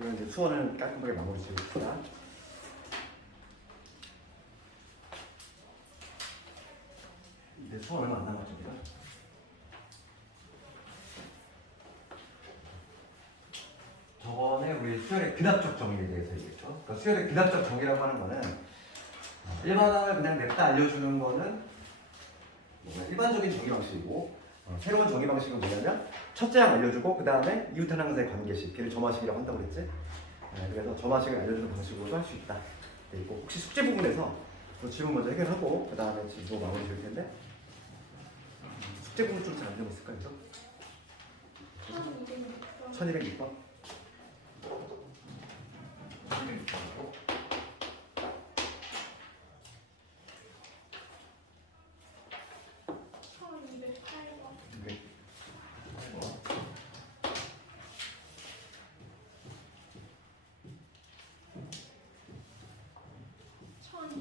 그러면 이제 수원을 깔끔하게 마무리 지읍시다. 이제 수원 얼마 안 남았습니다. 저번에 우리 수열의 근합적 정리에 대해서 얘기했죠. 그러니까 수열의 근합적 정리라고 하는 거는 일반항을 그냥 냅다 알려주는 거는 일반적인 정리 방식이고, 새로운 정리 방식은 뭐냐면 첫째 항 알려주고 그 다음에 이웃 하나의 관계식, 걔를 점화식이라고 한다고 그랬지. 그래서 점화식을 알려주는 방식으로도 할 수 있다. 그리고 혹시 숙제 부분에서 질문 먼저 해결하고 그 다음에 지도 마무리 지을 텐데, 숙제 부분 좀 잘 안 되고 있을까? 그래서 1206번 1206번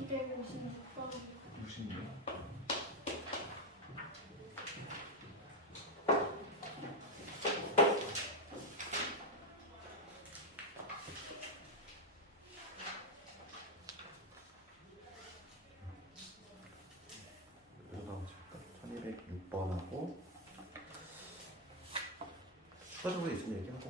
1256번 66. 뭐가 오실까? 1206번하고 추가적으로 있으면 얘기하고.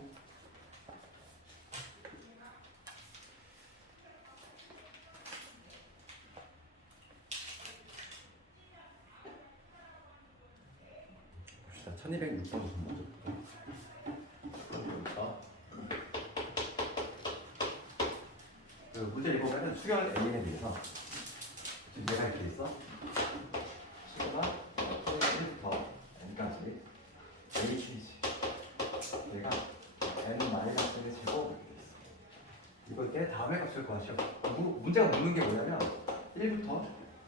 봅시다. 1206번 좀 먼저 볼게요. 그 문제 읽어보면 수열 A에 대해서 지금 얘가 이렇게 있어. 수가 1부터 n까지 AT지. 얘가 n-의 제곱 이렇게 있어. 이거 이렇게 다음에 값을 구하시오. 문제가 묻는 게 뭐냐면 1부터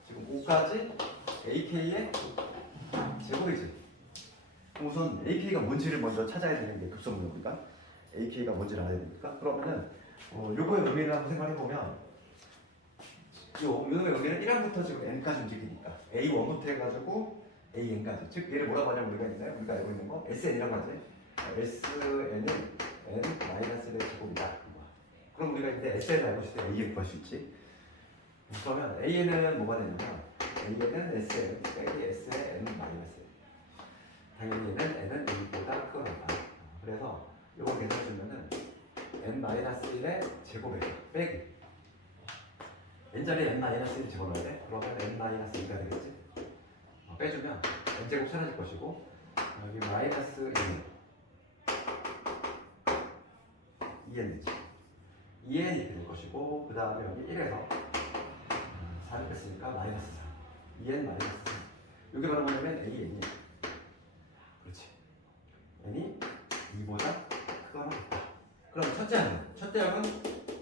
지금 5까지 AK의 제곱이지. 우선 AK가 뭔지를 먼저 찾아야 되는 게 급선무입니까? AK가 뭔지를 알아야 됩니까? 그러면은 요거의 의미를 한번 생각해 보면, 요놈의 의미는 1항부터 지금 n까지 움직이니까 A1부터 해가지고 AN까지, 즉 얘를 뭐라고 하냐면 우리가 있나요? 우리가 알고 있는 거 SN이라고 하지. SN은 n-의 제곱이다. 그럼 우리가 이제 SN을 알고 있을 때 AN 구할 수 있지. 그러면 AN은 뭐가 되냐면 AN은 SN 빼기 S의 n-. 당연히 n은 1보다 크거나. 그래서 이걸 계산해주면은 n-1의 제곱이에요. 빼기 n자리에 n-1을 집어넣어야 돼. 그러면 n-2가 되겠지. 빼주면 n제곱 사라질 것이고, 여기 마이너스 2n 되지. 2n 이렇게 될 것이고, 그 다음에 여기 1에서 4를 뺐으니까 마이너스 4. 2n 마이너스 3. 여기 바로 뭐냐면 an이, 그렇지, n이 2보다 크거나 같다. 그럼 첫째 항은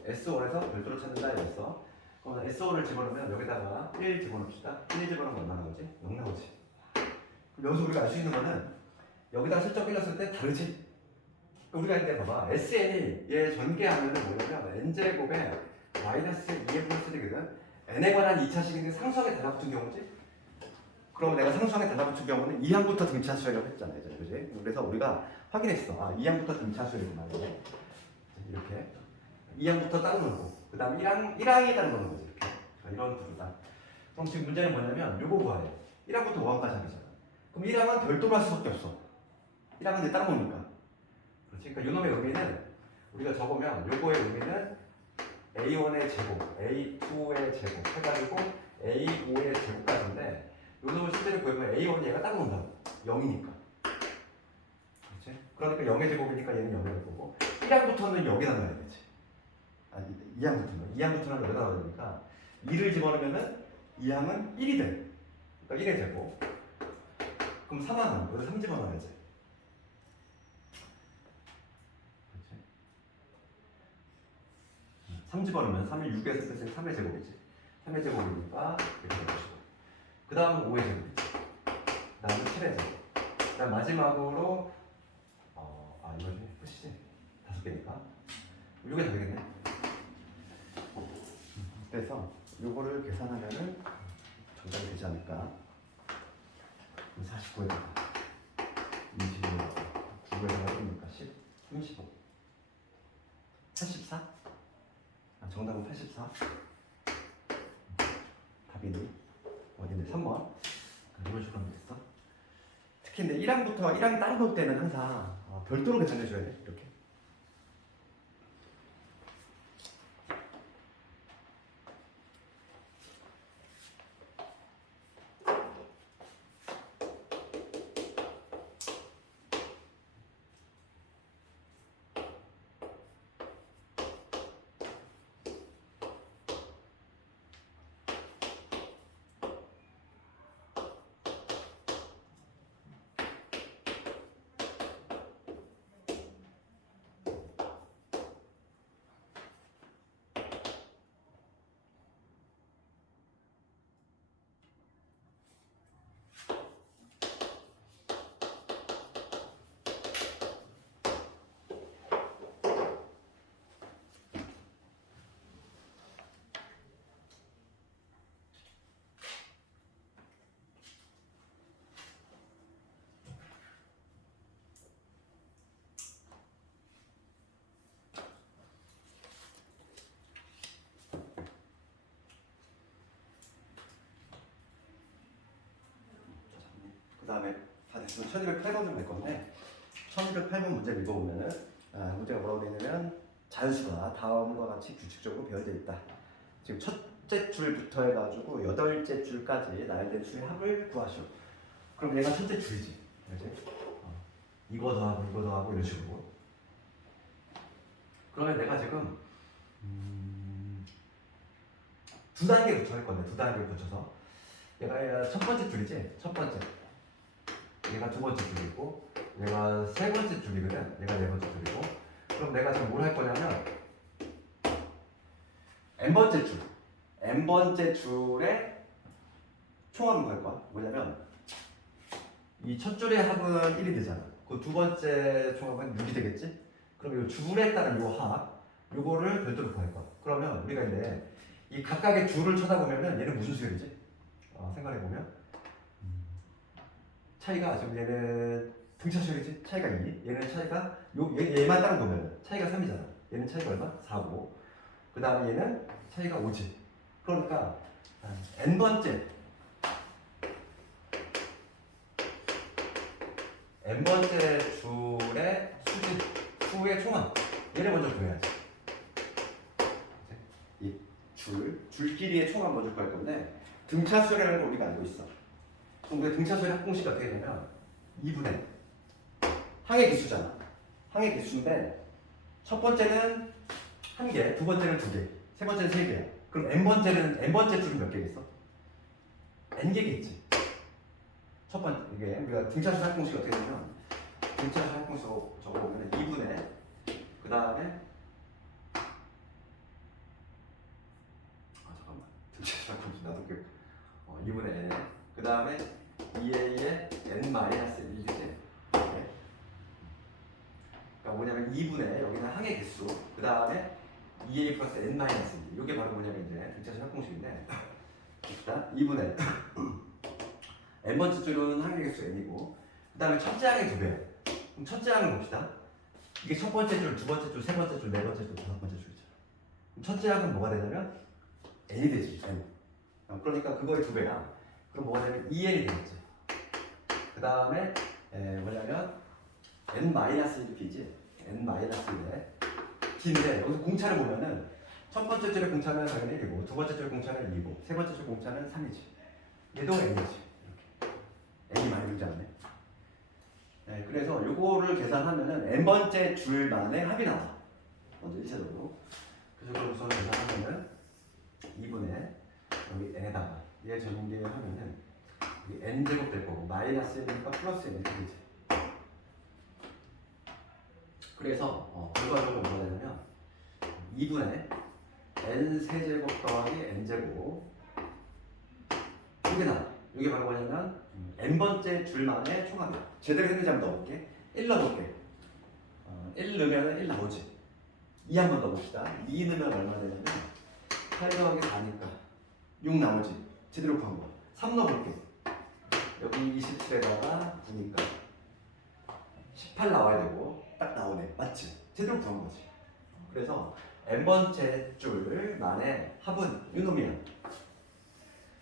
S1에서 별도로 찾는다 이랬어. 그럼 S1을 집어넣으면 여기다가 1 집어넣읍시다. 1 집어넣으면 얼마 나오지? 0 나오지. 그럼 여기서 우리가 알 수 있는 거는 여기다 슬쩍 끌렸을 때 다르지? 우리가 이제 봐봐. SN이 얘 전개하면은 뭐냐면 n제곱에 마이너스 2n 플러스 1이거든. n에 관한 2차식인데 상수항에 달라붙은 경우지? 그럼 내가 상수항에 달라붙은 경우는 2항부터 등차수열이라고 했잖아, 이제. 그지? 그래서 우리가 확인했어. 2항부터 등차수열이구나. 이렇게 2항부터 따로 놓고, 그 다음 1항이 따로 놓는 거지. 이렇게. 이런 구조다. 그럼 지금 문제는 뭐냐면 요거 구하래. 1항부터 5항까지 하잖아. 그럼 1항은 별도로 할 수밖에 없어. 1항은 이제 따로 놓으니까. 그렇지? 그러니까 요놈의 의미는 우리가 적으면 요거의 의미는 A1의 제곱, A2의 제곱 해가지고 A5의 제곱까지인데, 요놈을 실제로 구해보면 A1이 얘가 따로 논다고. 0이니까. 그렇지? 그러니까 0의 제곱이니까 얘는 0이 될 거고, 1항부터는 여기다 넣어야 되지. 2항부터는 여기다 넣어야 되니까 2를 집어넣으면은 2항은 1이 돼. 그러니까 1의 제곱. 그럼 3항은 여기다 3 집어넣어야지. 그렇지? 3 집어넣으면 3이 6에서 뺐으니 3의 제곱이지. 3의 제곱이니까 이렇게 될 것이고, 그 다음은 5의 제곱이지. 그 다음은 7의 제곱. 그 다음 마지막으로 이거지? 끝이지? 5개니까 6개 되겠네. 그래서 요거를 계산하면은 정답이 되지 않을까. 49에다가 21에다가 9에다가 1이니까 10, 35, 85. 정답은 84. 답이니 어디네? 3번. 이런 식으로 하면 됐어. 특히 근데 1항부터 1항 따로 놓을 때는 항상 별도로 계산해줘야 돼. 이렇게. 그 다음에 다 됐으면 1208번 좀 낼 건데 1208번 문제를 읽어보면은 문제가 뭐라고 되어 있냐면 자연수가 다음과 같이 규칙적으로 배열되어 있다. 지금 첫째 줄부터 해가지고 여덟째 줄까지 나열된 수의 합을 구하시오. 그럼 얘가 첫째 줄이지, 그렇지? 이거 더하고 이거 더하고 이런 식으로. 그러면 내가 지금 두 단계 붙여 할 건데 두 단계 붙여서 얘가 첫 번째 줄이지, 첫 번째. 얘가 두 번째 줄이고 얘가 세 번째 줄이거든. 얘가 네 번째 줄이고. 그럼 내가 지금 뭘 할 거냐면 n번째 줄, n번째 줄에 총합을 구할 거야. 뭐냐면 이 첫 줄의 합은 1이 되잖아. 그 두 번째 총합은 6이 되겠지? 그럼 이 줄에 따른 요 합, 요거를 별도로 구할 거야. 그러면 우리가 이제 이 각각의 줄을 쳐다보면은 얘는 무슨 수열이지? 생각해보면 차이가 지금 얘는 등차수열이지? 차이가 2. 얘는 차이가 얘만 따로 보면 차이가 3이잖아. 얘는 차이가 얼마? 4고. 그 다음에 얘는 차이가 5지. 그러니까 n번째 줄의 수의 총합. 얘를 먼저 구해야지. 이 줄끼리의 총합 먼저 구할 건데 등차수열이라는 걸 우리가 알고 있어. 그럼 우리가 등차수열 합공식이 어떻게 되냐면 2분의 항의 개수잖아. 항의 개수인데 첫 번째는 1개, 두 번째는 2개, 세 번째는 3개야. 그럼 n번째 줄은 몇 개겠어? n개겠지. 첫 번째 이게 우리가 등차수열 합공식이 어떻게 되냐면 등차수열 합공식 적어보면 2분의 그 다음에 잠깐만 등차수열 합공식 나도 2분의 n 그 다음에 2a의 n-1이지. 그러니까 뭐냐면 2분의 여기는 항의 개수, 그 다음에 2a 플러스 n-1. 이게 바로 뭐냐면 이제 등차수열 합공식인데 일단 2분의 n번째 줄은 항의 개수 n이고 그 다음에 첫째 항의 2배. 그럼 첫째 항을 봅시다. 이게 첫 번째 줄, 두 번째 줄, 세 번째 줄, 네 번째 줄, 다섯 번째 줄이잖아. 그럼 첫째 항은 뭐가 되냐면 n이 되지. n. 그러니까 그거의 2배야. 그럼 뭐가 되냐면 2n이 되겠지. 그 다음에 뭐냐면 n-1p지. n-1에 t인데 여기서 공차를 보면은 첫 번째 줄의 공차는 당연히 1이고 두 번째 줄의 공차는 2고 세 번째 줄 공차는 3이지. 얘도 n이지. 이렇게 n이 많이 들지 않네. 네, 그래서 요거를 계산하면은 n번째 줄만의 합이 나와. 먼저 1차적으로. 그래서 그걸 우선 계산하면은 2분의 여기 n에다가 얘 전개하면은 n제곱 될 거고 마이너스 1이니까 플러스 n 되겠지. 그래서 결과적으로 뭐가 되냐면 2분의 n 세제곱 더하기 n제곱 이게 나와. 이게 바로 뭐냐면 n번째 줄만의 총합이야. 제대로 했는지 한번 넣어볼게. 1 넣어볼게. 1 넣으면 1 나오지. 2 한번 넣어봅시다. 2 넣으면 얼마 되냐면 8 더하기 4니까 6 나오지. 제대로 구한 거. 3 넣어볼게. 여기 27에다가 9니까 18 나와야 되고 딱 나오네. 맞지? 제대로 구한 거지. 그래서 n번째 줄만의 합은 유놈이야.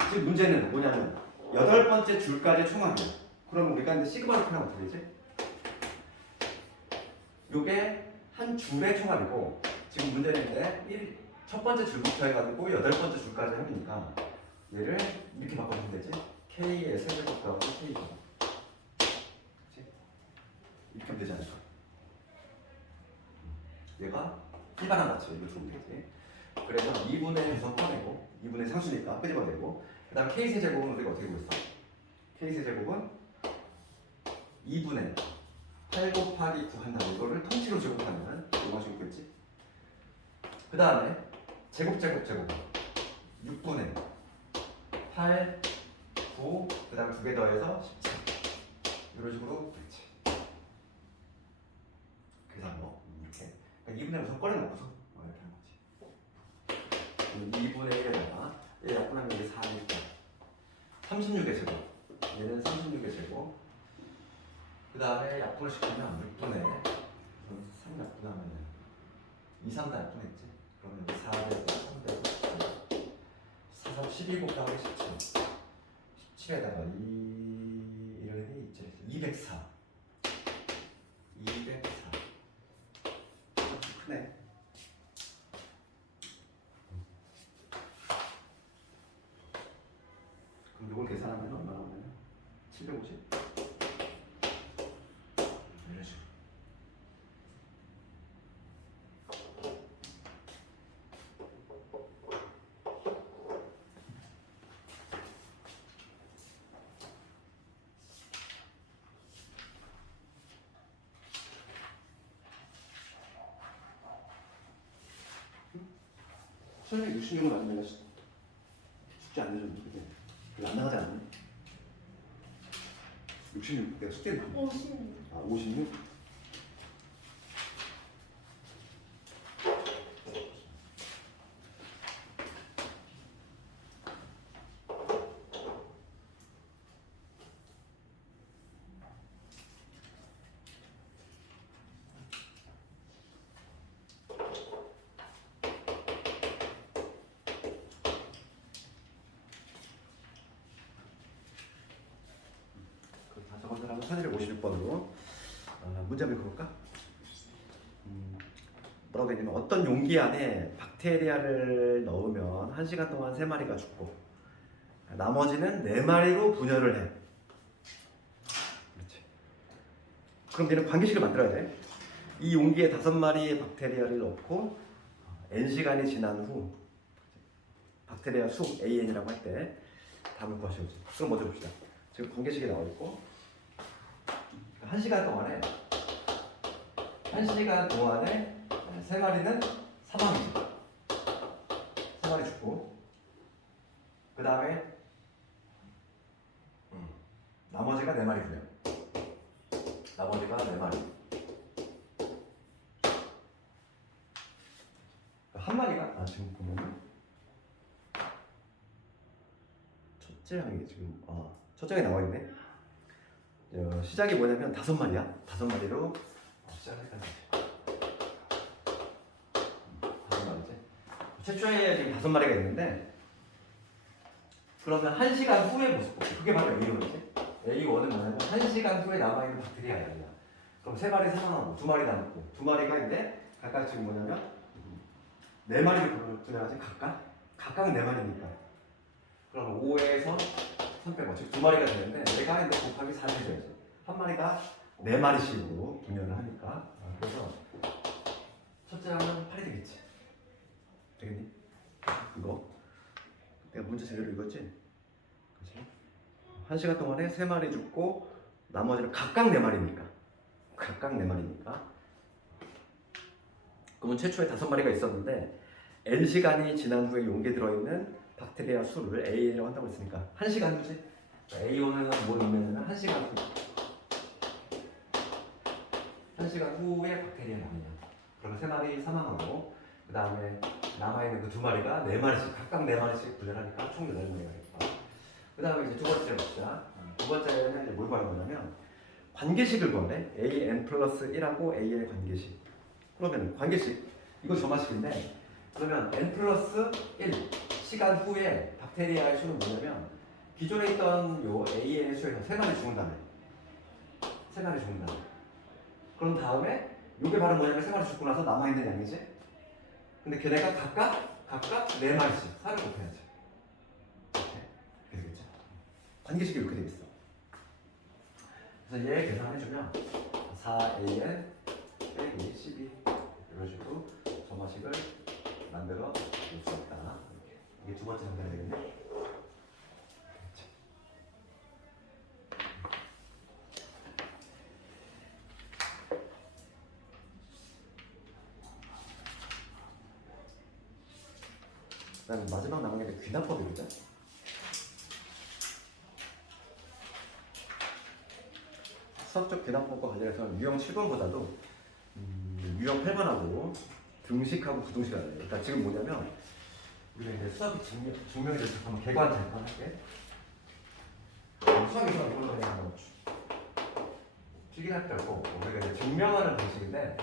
지금 문제는 뭐냐면 8번째 줄까지 총합이야. 그럼 우리가 이제 시그마로 표현하면 어떻게 되지? 요게 한 줄의 총합이고 지금 문제는 이제 첫 번째 줄부터 해가지고 8번째 줄까지 합이니까 얘를 이렇게 바꿔주면 되지? K의 세제곱 더하기 K제곱. 그치? 이렇게 하면 되지 않을까? 얘가 일반항 맞죠? 이거 주면 되지. 그래서 2분의 구성 꺼내고 2분의 상수니까 끄집어내고 그 다음 K세제곱은 우리가 어떻게 구했어? K세제곱은 2분의 8 곱하기 9 한다고 이거를 통째로 제곱하면 이거 가지고 있겠지? 그 다음에 제곱 6분의 8, 9, 그 다음 2개 더해서 17 이런 식으로 됐지. 그래서 뭐 이렇게 그러니까 2분의 우선 꺼내놓고서 이렇게 하는 거지. 2분의 1에다가 얘 약분하면 이게 4니까 36의 제곱 얘는 36의 제곱 그 다음에 약분을 시키면 6분의 3 약분하면 2, 3다 약분했지. 그러면 4에서 3에서 4, 3, 12 곱하기 17 17에다가 1을 있지 204 크네. 그럼 이걸 계산하면 얼마 나오냐면 750 이런 식으로. 수능이 66은 아니면 숙제 안 내줬는데 그게 별로 안 나가지 않니? 66 내가 숙제를 50. 아 56? 다 적어서 선의를 56번으로 문제 한번 읽어볼까? 뭐라고 되냐면 어떤 용기 안에 박테리아를 넣으면 1시간 동안 3마리가 죽고 나머지는 4마리로 분열을 해. 그렇지. 그럼 얘는 관계식을 만들어야 돼. 이 용기에 5마리의 박테리아를 넣고 n시간이 지난 후 박테리아 수 AN이라고 할 때 답을 구하셔야지. 그럼 먼저 봅시다. 지금 관계식이 나와 있고 1시간 동안에 3마리는 사망이지. 3마리 죽고 그 다음에 나머지가 4마리군요. 나머지가 4마리. 한 마리가 지금 보면 첫째 항이 지금 첫째 항이 나와 있네. 시작이 뭐냐면 5마리야. 5마리로 시작할까? 5마리지. 최초에 지금 5마리가 있는데 그러면 1시간 후의 모습 볼게. 그게 바로 A1이지. A1은 뭐냐면 1시간 후에 남아있는 박테리아야. 그럼 3마리 살아남고 2마리 남고 2마리가 있는데 각각 지금 뭐냐면 4마리를 분해하지 각각 4마리니까 그럼 5에서 3 빼고 즉 2마리가 되는데 내가 이제 곱하기 4를 해줘야지. 한 마리가 4마리씩으로 분열을 하니까 그래서 첫째 항은 8이 되겠지. 되겠니? 이거 내가 문제 제대로 읽었지? 그치? 1시간 동안에 3마리 죽고 나머지는 각각 4마리니까 그러면 최초에 5마리가 있었는데 n시간이 지난 후에 용기에 들어있는 박테리아 수를 AN이라고 한다고 했으니까 1시간 후지? A1은 뭘 의미하냐면 1시간 후 1시간 후에 박테리아 남이냐. 그러면 3마리 사망하고 그 다음에 남아있는 그 2마리가 4마리씩 각각 4마리씩 분열하니까 총 8마리가 되겠다. 그 다음에 이제 두 번째 봅시다. 두 번째는 이제 뭘 구하는 거냐면 관계식을 구하네. AN 플러스 1하고 AN의 관계식. 그러면 관계식 이거 점화식인데 그러면 n 플러스 1 시간 후에 박테리아의 수는 뭐냐면 기존에 있던 요 AN의 수에서 3마리 죽은 다음에 3마리 죽은 다음에 그런 다음에 요게 바로 뭐냐면 3마리 죽고 나서 남아있는 양이지. 근데 걔네가 각각 4마리씩 4를 곱해야지. 이렇게 되겠죠. 관계식이 이렇게 되겠어. 그래서 얘 계산해주면 4an 빼기 12 이런 식으로 점화식을 만들어 줄 수 있다. 이게 두 번째 정답이 되겠네. 그다음 마지막 남은 게 귀납법이겠죠? 수학적 귀납법과 관련해서는 유형 7번보다도 유형 8번하고 등식하고 부등식을 알아요. 그러니까 지금 뭐냐면 우리가 이제 수학이 증명이 돼서 한번 개관 잠깐 할게. 수학에서 이걸로 그냥 필기할 때 없고 우리가 이제 증명하는 방식인데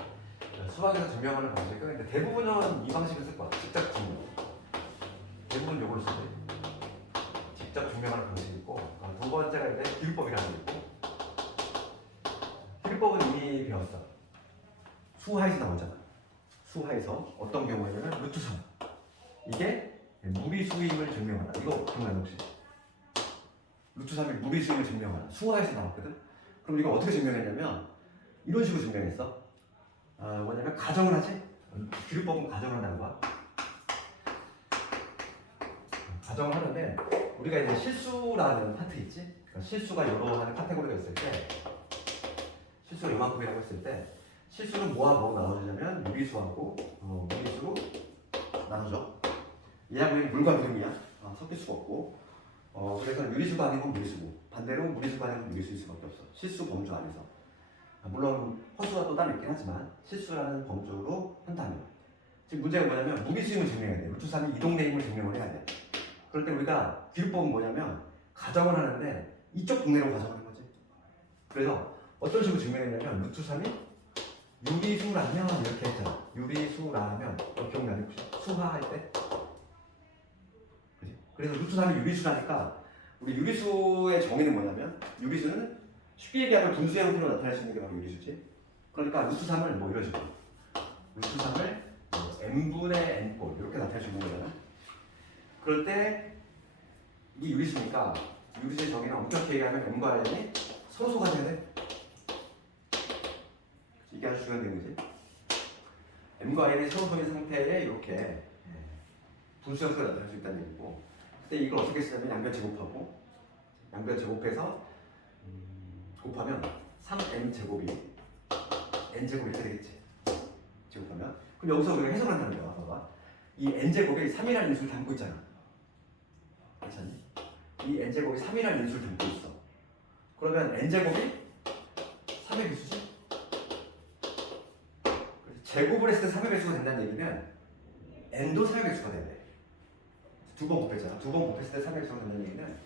수학에서 증명하는 방식은 근데 대부분은 이 방식을 쓸 거야. 직접 증명. 대부분 요걸 쓰지. 직접 증명하는 방식이 있고 두 번째가 이제 기율법이라는 게 있고 기율법은 이미 배웠어. 수하에서 나오잖아. 수하에서 어떤 경우에는 루트 3 이게 무리수임을 증명하다. 이거 기억나요 혹시? 루트 3이 무리수임을 증명하다. 수하에서 나왔거든. 그럼 이거 어떻게 증명했냐면 이런 식으로 증명했어. 뭐냐면 가정을 하지. 기율법은 가정을 한다는 거야. 가정을 하는데 우리가 이제 실수라는 파트 있지? 그러니까 실수가 여러 하는 카테고리가 있을 때 실수가 요만큼이라고 했을 때 실수는 뭐와 뭐가 나눠지냐면 유리수하고 무리수로 나누죠. 얘하고 물과 무림이야. 섞일 수가 없고 그래서 유리수가 아니고 무리수고 반대로 무리수가 아니고 유리수일 수밖에 없어. 실수 범주 안에서. 물론 허수가 또 따로 있긴 하지만 실수라는 범주로 한다면 지금 문제가 뭐냐면 무리수임을 증명해야 돼. 루트 3이 이동네임을 증명을 해야 돼. 그럴 때 우리가 기율법은 뭐냐면 가정을 하는데 이쪽 동네로 가정하는 거지. 그래서 어떤 식으로 증명했냐면 루트 3이 유리수라면 이렇게 했잖아. 유리수라면 기억나니 혹시? 수화할 때? 그치? 그래서 루트 3이 유리수라니까 우리 유리수의 정의는 뭐냐면 유리수는 쉽게 얘기하면 분수의 형태로 나타낼 수 있는 게 바로 유리수지. 그러니까 루트 3을 뭐 이런 식으로 루트 3을 n분의 n꼴 이렇게 나타낼 수 있는 거잖아. 그럴 때 이 유리수니까 유리수의 정의는 엄격히 얘기하면 m과 n이 서로 소가돼야 돼. 이게 아주 중요한 내용이지. m과 n이 서로 소인 상태에 이렇게 분수 형태로 나타낼 수 있다는 얘기고 그때 이걸 어떻게 쓰냐면 양변 제곱하고 양변 제곱해서 곱하면 3n 제곱이 n 제곱이 이렇게 되겠지. 제곱하면 그럼 여기서 우리가 해석을 한다는 거야. 봐봐. 이 n 제곱이 3이라는 인수를 담고 있잖아. 괜찮니? 이 n 제곱이 3이라는 인수를 담고 있어. 그러면 n 제곱이 3의 배수지? 제곱을 했을 때 3의 배수가 된다는 얘기는 n도 3의 배수가 돼야 돼. 두 번 곱했잖아. 두 번 곱했을 때 3의 배수가 된다는 얘기는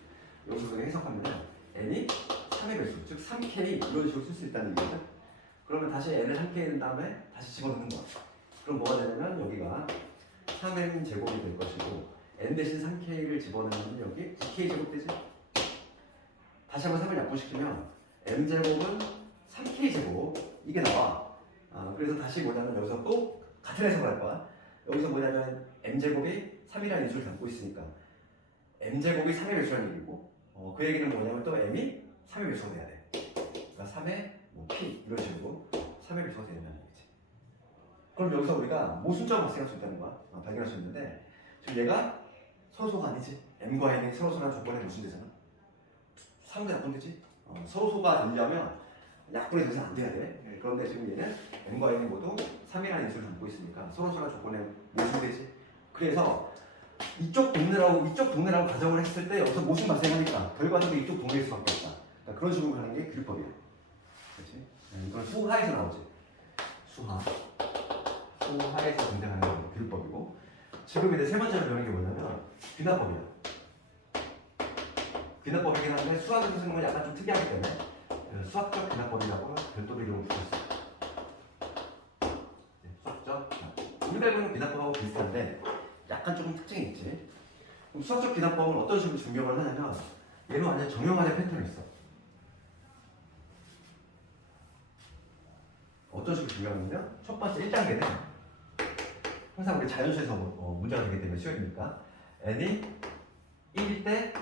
여기서 우리가 해석하면 n이 3의 배수, 즉 3k 이런 식으로 쓸 수 있다는 얘기거든. 그러면 다시 n을 3k 는 다음에 다시 집어넣는 거야. 그럼 뭐가 되냐면 여기가 3n 제곱이 될 것이고 n 대신 3k를 집어넣으면 여기 2k 제곱 되지. 다시 한번 3을 약분시키면 m 제곱은 3k 제곱 이게 나와. 그래서 다시 뭐냐면 여기서 또 같은 해석을 할 거야. 여기서 뭐냐면 m 제곱이 3이라는 인수를 담고 있으니까 m 제곱이 3의 배수라는 얘기고 그 얘기는 뭐냐면 또 m이 3의 배수가 돼야 돼. 그러니까 3의 뭐 p 이런 식으로 3의 배수가 된다는 얘기지. 그럼 여기서 우리가 모순점을 발생할 수 있다는 거야. 발견할 수 있는데 지금 얘가 서로소가 아니지. m과 n이 서로소라는 조건에 모순되잖아. 3도 약분되지. 서로소가 되려면 약분이 돼서 안 돼야 돼. 그런데 지금 얘는 m과 n이 모두 3이라는 인수를 담고 있으니까 서로소라는 조건에 모순되지. 그래서 이쪽 동네라고 가정을 했을 때 여기서 모순 발생하니까 결과적으로 이쪽 동네일 수밖에 없다. 그러니까 그런 식으로 하는 게 기율법이야. 그렇지? 이건 수하에서 나오지. 수하에서 등장하는 게 기율법이고 지금 이제 세 번째로 배우는 게 뭐냐면 귀납법이야. 귀납법이긴 한데 수학에서 쓰는 건 약간 좀 특이하기 때문에 수학적 귀납법이라고 별도로 이름을 붙였어요. 수학적 귀납법. 우리 배우는 귀납법하고 비슷한데 약간 조금 특징이 있지. 그럼 수학적 귀납법은 어떤 식으로 증명을 하냐면 얘는 완전 정형화된 패턴이 있어. 어떤 식으로 증명하냐면 첫 번째 1단계는 항상 우리 자연수에서 문제가 되기 때문에 시험이니까 n이 1일 때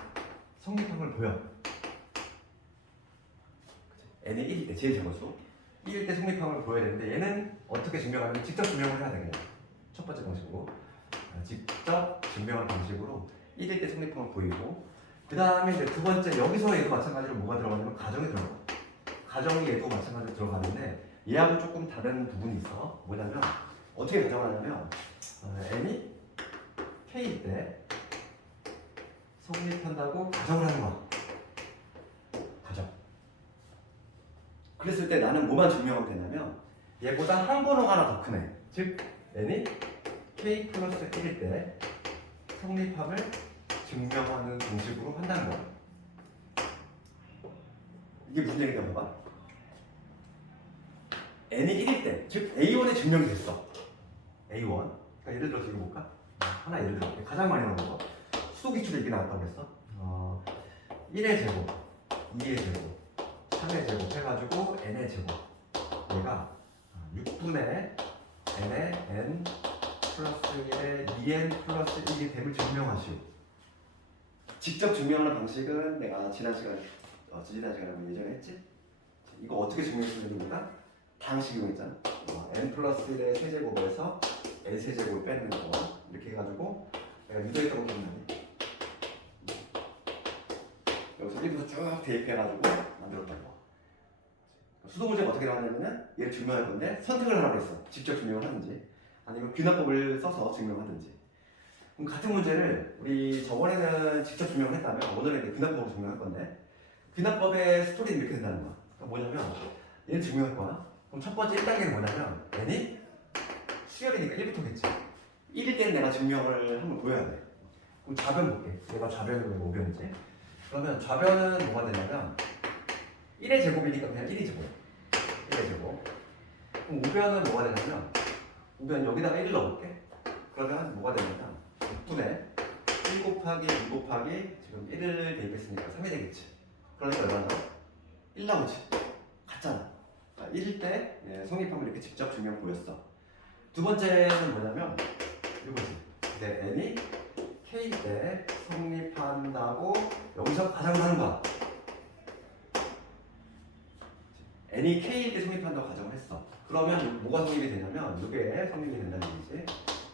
성립함을 보여. n이 1일 때 제일 작은 수 1일 때 성립함을 보여야 되는데 얘는 어떻게 증명하냐면 직접 증명을 해야 되겠네. 첫 번째 방식으로 직접 증명하는 방식으로 1일 때 성립함을 보이고 그 다음에 이제 두 번째 여기서 얘도 마찬가지로 뭐가 들어가냐면 가정이 들어가. 가정이 얘도 마찬가지로 들어가는데 얘하고 조금 다른 부분이 있어. 뭐냐면 어떻게 가정을 하냐면 n이 k일 때 성립한다고 가정을 하는 거야. 가정. 그랬을 때 나는 뭐만 증명하면 되냐면 얘보다 한 번호가 하나 더 크네. 즉 n이 k 플러스 1일 때 성립함을 증명하는 공식으로 한다는 거야. 이게 무슨 얘기냐 봐봐. n이 1일 때, 즉 a1이 증명이 됐어. a1. 그러니까 예를 들어서 이거 볼까? 하나 예를 들어 가장 많이 나오는 거. 수도 기출에 이게 나왔다고 했어. 1의 제곱, 2의 제곱, 3의 제곱 해가지고 n의 제곱. 얘가 6분의 n의 n 플러스 1의 2n 플러스 1이 됨을 증명하시오. 직접 증명하는 방식은 내가 지난 시간에 예전에 했지? 이거 어떻게 증명했으면 됩니까? 다항식 이용했잖아. n 플러스 1의 세제곱에서 n 세제곱을 빼는 거 이렇게 해가지고 내가 유도했던 거 기억나니? 여기서 1부터 쭉 대입해가지고 만들었던 거. 수도 문제가 어떻게 나왔냐면은 얘를 증명할 건데 선택을 하라고 했어. 직접 증명을 하든지 아니면 귀납법을 써서 증명하든지. 그럼 같은 문제를 우리 저번에는 직접 증명을 했다면 오늘은 이제 귀납법으로 증명할 건데 귀납법의 스토리는 이렇게 된다는 거야. 그러니까 뭐냐면 얘를 증명할 거야. 그럼 첫 번째 1단계는 뭐냐면 n이 수열이니까 1부터겠지. 1일 때는 내가 증명을 한번 보여야 돼. 그럼 좌변 볼게. 얘가 좌변이고 우변이지. 그러면 좌변은 뭐가 되냐면 1의 제곱이니까 그냥 1이 제곱. 1의 제곱. 그럼 우변은 뭐가 되냐면 우변 여기다가 1을 넣어볼게. 그러면 뭐가 되냐면 6분의 1 곱하기 2 곱하기 지금 1을 대입했으니까 3이 되겠지. 그러니까 얼마나? 1 나오지. 같잖아. 1일 때 성립함을 이렇게 직접 증명 보였어. 두 번째는 뭐냐면 이거지. 이제 n이 k일 때 성립한다고 여기서 가정을 하는 거야. n이 k일 때 성립한다고 가정을 했어. 그러면 뭐가 성립이 되냐면 이게 성립이 된다는 얘기지.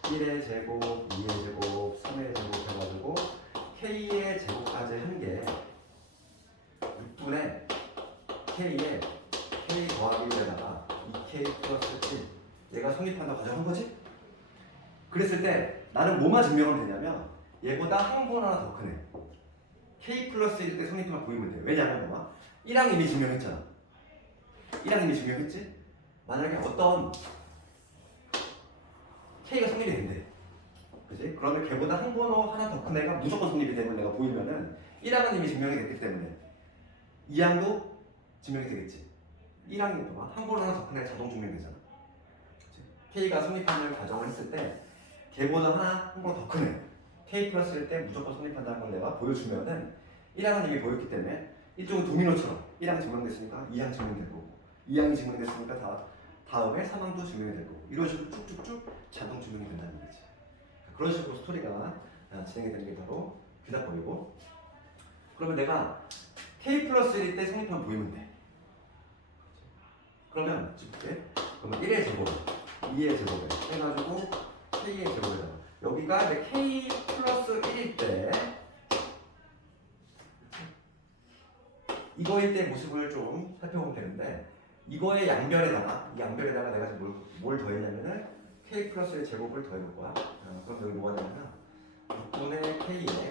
1의 제곱, 2의 제곱, 3의 제곱 해가지고 k의 제곱까지 한 게 6분의 k에 k 더하기 1에다가 2k 플러스 7 얘가 성립한다고 가정한 거지? 그랬을 때 나는 뭐만 증명하면 되냐면 얘보다 한 번 하나 더 크네. k 플러스 1일 때 성립함을 보이면 돼. 왜냐면 봐봐. 1항 이미 증명했잖아. 1항 이미 증명했지? 만약에 어떤 k가 성립이 된대. 그지? 그러면 걔보다 한 번호 하나 더 큰 애가 무조건 성립이 되면 내가 보이면은 1항은 이미 증명이 됐기 때문에 2항도 증명이 되겠지. 1항이 봐봐. 한 번호 하나 더 큰 애가 자동 증명되잖아. 그치? k가 성립함을 가정을 했을 때 걔보다 하나 한 번 더 큰 애 k 플러스 1 때 무조건 성립한다는 걸 내가 보여주면은 1항은 이미 보였기 때문에 일종의 도미노처럼 1항 증명됐으니까 2항 증명되고 2항이 증명됐으니까 다음에 3항도 증명이 되고 이런 식으로 쭉쭉쭉 자동 증명이 된다는 얘기지. 그런 식으로 스토리가 진행이 되는 게 바로 귀납법이고 그러면 내가 k 플러스 1일 때 성립하면 보이면 돼. 그러면 짚을게. 그러면 1의 제곱, 2의 제곱에 해가지고 k의 제곱에다가 여기가 이제 k 플러스 1일 때 이거일 때 모습을 좀 살펴보면 되는데 이거의 양변에다가 이 양변에다가 내가 지금 뭘 더했냐면은 k 플러스 1 제곱을 더해볼 거야. 그럼 여기 뭐가 되냐면 6분의 k에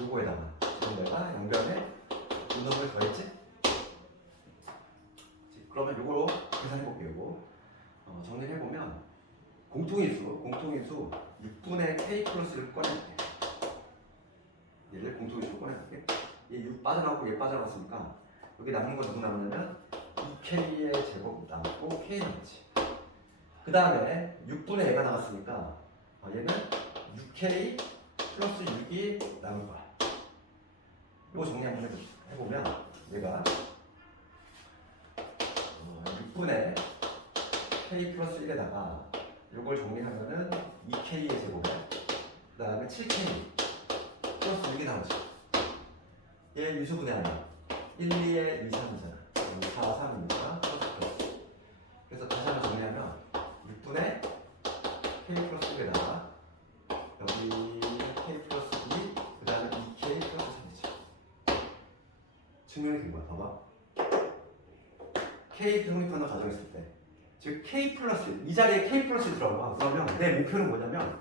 요거에다가 지금 내가 양변에 이놈을 더했지? 그러면 요거 계산해볼게요. 요거 정리를 해보면 공통인수 6분의 k 플러스를 꺼내볼게. 얘를 공통인수로 꺼내볼게. 얘 6 빠져나오고 얘 빠져나왔으니까 여기 남는 거 누구 남았냐면 2k의 제곱 남고 k 남았지. 그 다음에 6분의 A가 나왔으니까 얘는 6K 플러스 6이 나올 거야. 이거 정리 한번 해보면 얘가 6분의 K 플러스 1에다가 이걸 정리하면은 2K의 제곱에 그 다음에 7K 플러스 6이 나오지. 얘 유수분해하면 1, 2에 2, 3이잖아. 4, 3이니까 플러스. 그래서 다시 한번 정리하면 6분의 K 플러스 1에다가 여기 K 플러스 2, 그 다음에 2K 플러스 3이지. 증명이 된 거야. 봐봐. K 성립하는 가정했을 때, 즉 K 플러스 이 자리에 K 플러스 들어가. 그러면 내 목표는 뭐냐면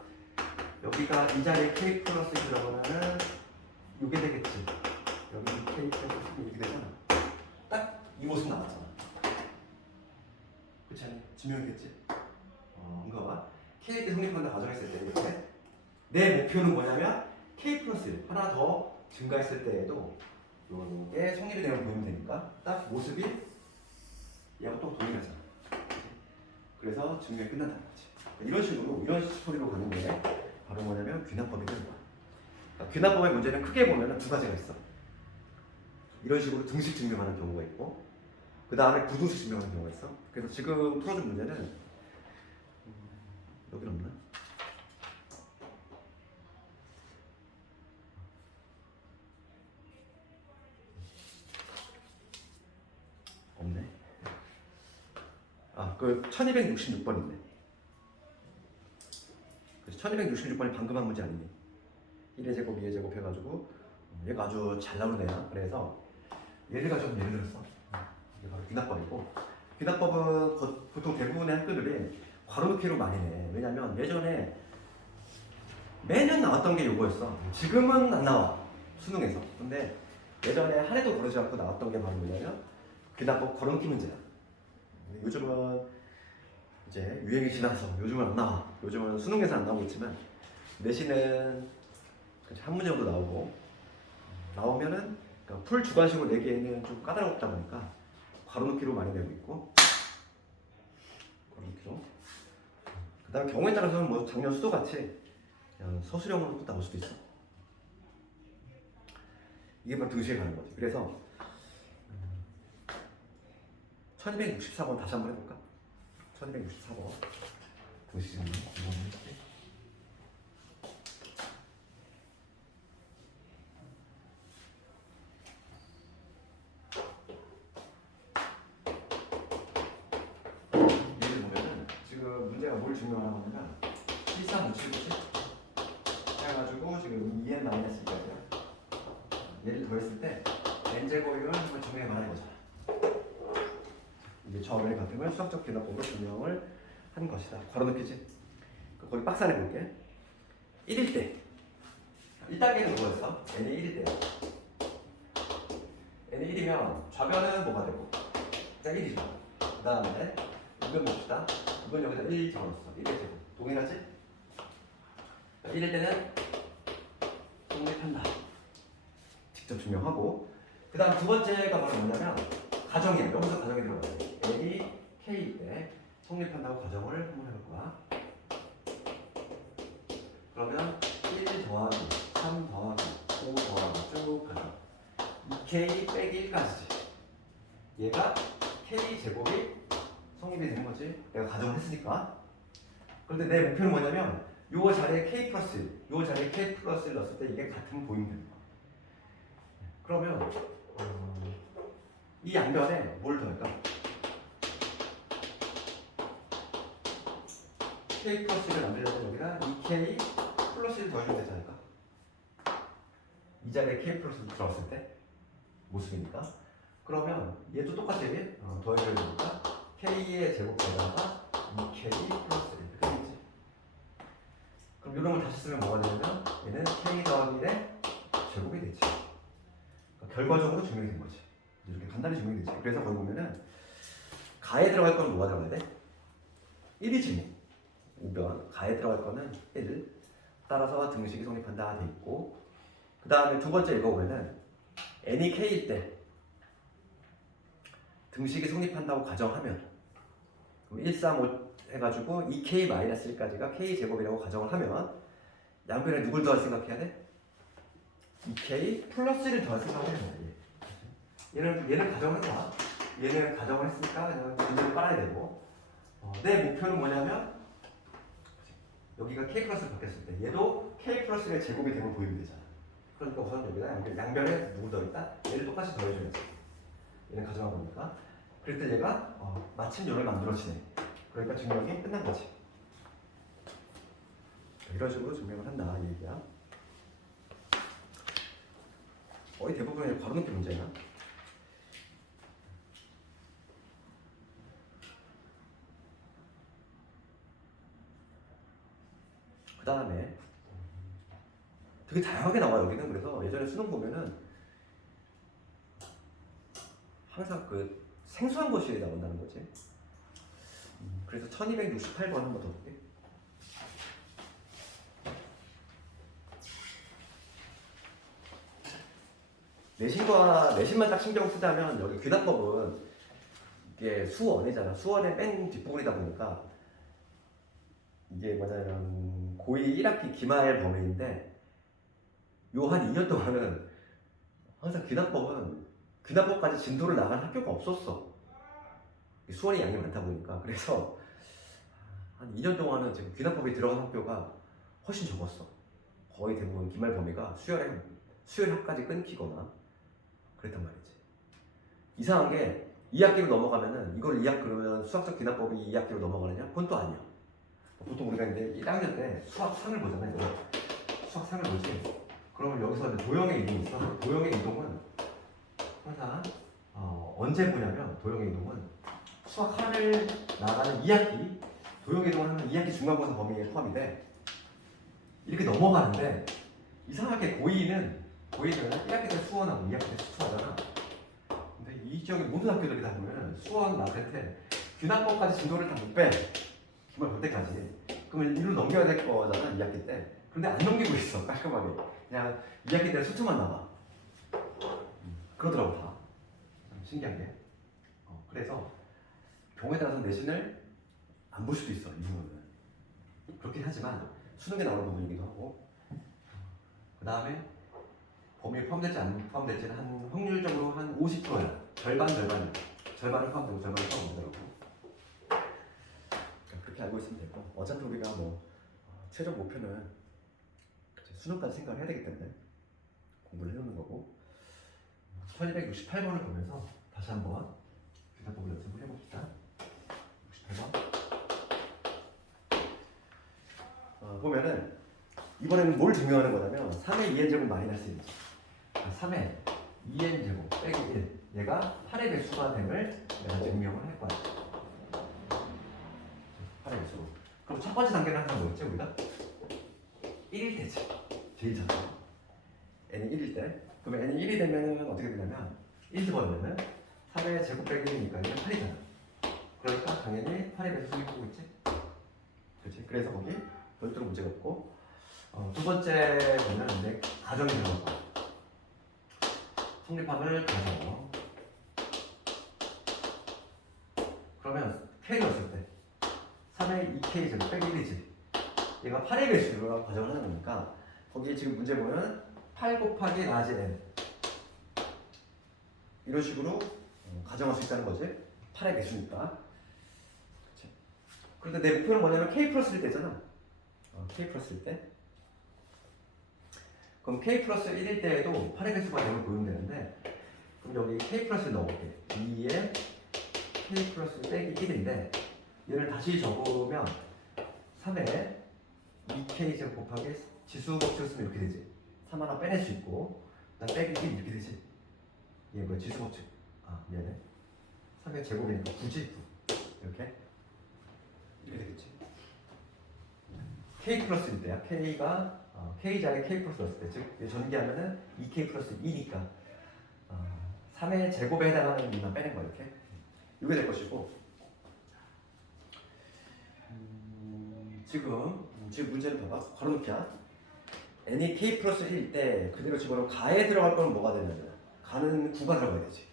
여기가 이 자리에 K 플러스 들어가면은 이게 되겠지. 여기 K 플러스 이렇게 되잖아. 딱 이 모습 나왔잖아. 그렇지 않니? 증명했겠지? 그러니까 K 성립한다 가정했을 때 이렇게 내 목표는 뭐냐면 K 플러스 하나 더 증가했을 때에도 이게 성립이 되면 보이면 되니까 딱 모습이 얘하고 또 동일하잖아. 그래서 증명이 끝난다는 거지. 이런 식으로 이런 스토리로 가는 게 바로 뭐냐면 귀납법이 되는 거야. 그러니까 귀납법의 문제는 크게 보면 두 가지가 있어. 이런 식으로 등식 증명하는 경우가 있고, 그 다음에 부등식 증명하는 경우가 있어. 그래서 지금 풀어준 문제는 여기 없나? 없네. 그 1266번인데. 그래서 1266번이 방금 한 문제 아니니? 1의 제곱, 2의 제곱 해가지고 얘가 아주 잘 나오는 애야. 그래서 얘를 가지고 예를 들었어. 이게 바로 귀납법이고, 귀납법은 보통 대부분의 학교들이 괄호넣기로 많이 내. 왜냐면 예전에 매년 나왔던 게 이거였어. 지금은 안 나와, 수능에서. 근데 예전에 한 해도 거르지 않고 나왔던 게 바로 뭐냐면 귀납법 괄호넣기 문제야. 요즘은 이제 유행이 지나서 요즘은 안 나와. 요즘은 수능에서 안 나오고 있지만 내신은 한 문제 정도 나오고, 나오면은 그러니까 풀 주관식으로 내기에는 좀 까다롭다 보니까 괄호넣기로 많이 내고 있고, 괄호넣기로. 그 다음에 경우에 따라서는 뭐 작년 수도같이 그냥 서술형으로 또 나올 수도 있어. 이게 바로 등식에 가는 거지. 그래서 1264번 다시 한번 해볼까? 1264번 등식 증명 이번 해볼게. 문제가 뭘 증명하는 거냐면 1357이지? 해가지고 지금 2n-2까지야. 얘를 더했을 때 n제곱이면 한번 증명해 말하는 거잖아. 이게 저음의 같으면 수학적 귀납법으로 증명을 한 것이다. 괄호넣기지? 거기 박스 안에 볼게. 1일 때 1단계는 뭐였어? n이 1일 때야. n이 1이면 좌변은 뭐가 되고? 그냥 1이죠. 그 다음에 이건 봅시다. 이건 여기다 1 적어놨어. 1의 제곱. 동일하지? 1일 때는 성립한다. 직접 증명하고, 그 다음 두 번째가 바로 뭐냐면 가정이야. 여기서 가정이 들어가요. n이 k일 때 성립한다고 가정을 한번 해볼 거야. 그러면 1 더하기 3 더하기 5 더하기 쭉 가죠. 2k 빼기 1까지지. 얘가 k 제곱이 성립이 되는 거지. 내가 가정을 했으니까. 그런데 내 목표는 뭐냐면 요 자리에 k 플러스 1, 요 자리에 k 플러스 1 넣었을 때 이게 같으면 보이면 되는 거야. 그러면 이 양변에 뭘 더할까? k 플러스 1을 만들려면 여기다 2k 플러스 1 더해주면 되지 않을까? 이 자리에 k 플러스 1 들어갔을 때 모습이니까. 그러면 얘도 똑같이 더해줘야 되니까 k의 제곱에다가 2k 플러스 1 되겠지. 그럼 이런 걸 다시 쓰면 뭐가 되냐면 얘는 k 더하기 1의 제곱이 되지. 그러니까 결과적으로 증명이 된 거지. 이렇게 간단히 증명이 되지. 그래서 거기 보면은 가에 들어갈 거는 뭐가 들어가야 돼? 1이지 뭐. 5변 가에 들어갈 거는 1. 따라서 등식이 성립한다 돼 있고, 그 다음에 두 번째 읽어보면은 n이 k일 때 등식이 성립한다고 가정하면 1, 3, 5 해가지고 2k-1까지가 k제곱이라고 가정을 하면 양변에 누굴 더할 생각해야 돼? 2k 플러스 1을 더할 생각을 해야 돼. 얘는 가정했다. 얘는 가정을 했으니까 그냥 문제를 깔아야 되고 내 목표는 뭐냐면 여기가 k 플러스를 바뀌었을 때 얘도 k 플러스 1의 제곱이 되면 보이면 되잖아. 그러니까 우선 여기다 양변에 누구 더했다? 얘를 똑같이 더해줘야지. 얘는 가정한 거니까. 그럴 때 얘가 마침 요를 만들어지네. 그러니까 증명이 끝난 거지. 이런 식으로 증명을 한다 이 얘기야. 거의 대부분의 바로 넣기 문제야. 그 다음에 되게 다양하게 나와 여기는. 그래서 예전에 수능 보면은 항상 그 생소한 것이 나온다는 거지. 그래서 1268번 한 번 더 볼게. 내신만 딱 신경 쓰자면 여기 귀납법은 이게 수원이잖아. 수원의 맨 뒷부분이다 보니까 이게 뭐냐면 고2 1학기 기말 범위인데 요 한 2년 동안은 항상 귀납법까지 진도를 나간 학교가 없었어. 수원이 양이 많다 보니까. 그래서 한 2년 동안은 지금 귀납법에 들어간 학교가 훨씬 적었어. 거의 대부분 기말 범위가 수열학까지 끊기거나 그랬단 말이지. 이상한 게 2학기로 넘어가면은 이걸 2학 그러면 수학적 귀납법이 2학기로 넘어가느냐? 그건 또 아니야. 보통 우리가 이제 1학년 때 수학상을 보잖아요. 수학상을 보지. 그러면 여기서 도형의 이동이 있어. 도형의 이동은 항상 언제 보냐면 도형의 이동은 수학 하나를 나가는 2학기 도형의 이동을 하면 2학기 중간고사 범위에 포함이 돼. 이렇게 넘어가는데 이상하게 고2는 1학기 때 수원하고 2학기 때 수투하잖아. 근데 이 지역의 모든 학교들이 다 보면 수원, 나한테 귀납법까지 진도를 다 못 빼. 기말 볼 때까지. 그러면 이로 넘겨야 될 거잖아 2학기 때. 근데 안 넘기고 있어 깔끔하게. 그냥 2학기 때 수투만 나와. 그러더라고 다. 신기한 게. 그래서 경우에 따라서 내신을 안 볼 수도 있어 이유는. 그렇긴 하지만 수능에 나오는 부분이기도 하고. 그 다음에 범위에 포함될지 안 포함될지는 한 확률적으로 한 50%야. 절반을 포함되고 절반을 포함 안 되더라고. 그렇게 알고 있으면 되고. 어차피 우리가 최종 목표는 수능까지 생각을 해야 되기 때문에 공부를 해놓는 거고. 1268번을 보면서 다시 한번 귀납법을 연습을 해봅시다. 68번 보면은 이번에는 뭘 증명하는 거냐면 3의 2n제곱 마이너스 1 3의 2n제곱 빼기 1 얘가 8의 배수가 됨을 내가 증명을 할 거야. 8의 배수. 그럼 첫 번째 단계는 항상 뭐였지 우리가? 1일 때지. 제일 작은 n이 1일 때. 그러면 n이 1이 되면 어떻게 되냐면 1 집어넣으면 3의 제곱 빼기 1이니까 이게 8이잖아. 그러니까 당연히 8의 배수 수익하고 있지. 그렇지? 그래서 거기 별도로 문제가 없고. 두 번째 보면 이제 가정이 들어갈 거야. 성립합을 가정. 그러면 K를 넣었을 때 3의 2K 제곱 빼기 1이지. 얘가 8의 배수로 가정을 하는 거니까 거기에 지금 문제 보면 8 곱하기 라지 n 이런 식으로 가정할 수 있다는 거지. 8의 배수니까. 그치? 그런데 내 목표는 뭐냐면 K 플러스 1 때잖아. K 플러스 1 때. 그럼 K 플러스 1일 때에도 8의 배수가 되면 보이면 되는데 그럼 여기 K 플러스를 넣어볼게. 2에 K 플러스 빼기 1인데 얘를 다시 적으면 3에 2K 제곱 곱하기 지수 법칙을 쓰면 이렇게 되지. 3 하나 빼낼 수 있고 그다음 빼기 1 이렇게 되지. 얘 뭐야 지수 법칙. 미안해. 3의 제곱이니까 9지 9. 이렇게 되겠지. K 플러스일 때야. K가 K자리에 K 플러스 넣었을 때, 즉 전개하면은 2K 플러스 2니까 3의 제곱에 해당하는 이만 빼는 거야 이렇게. 이게 될 것이고 지금 문제를 봐봐. 괄호넣기야. n이 K 플러스 1일 때 그대로 집어넣으면 가에 들어갈 거는 뭐가 되냐면 가는 9가 들어가야 되지.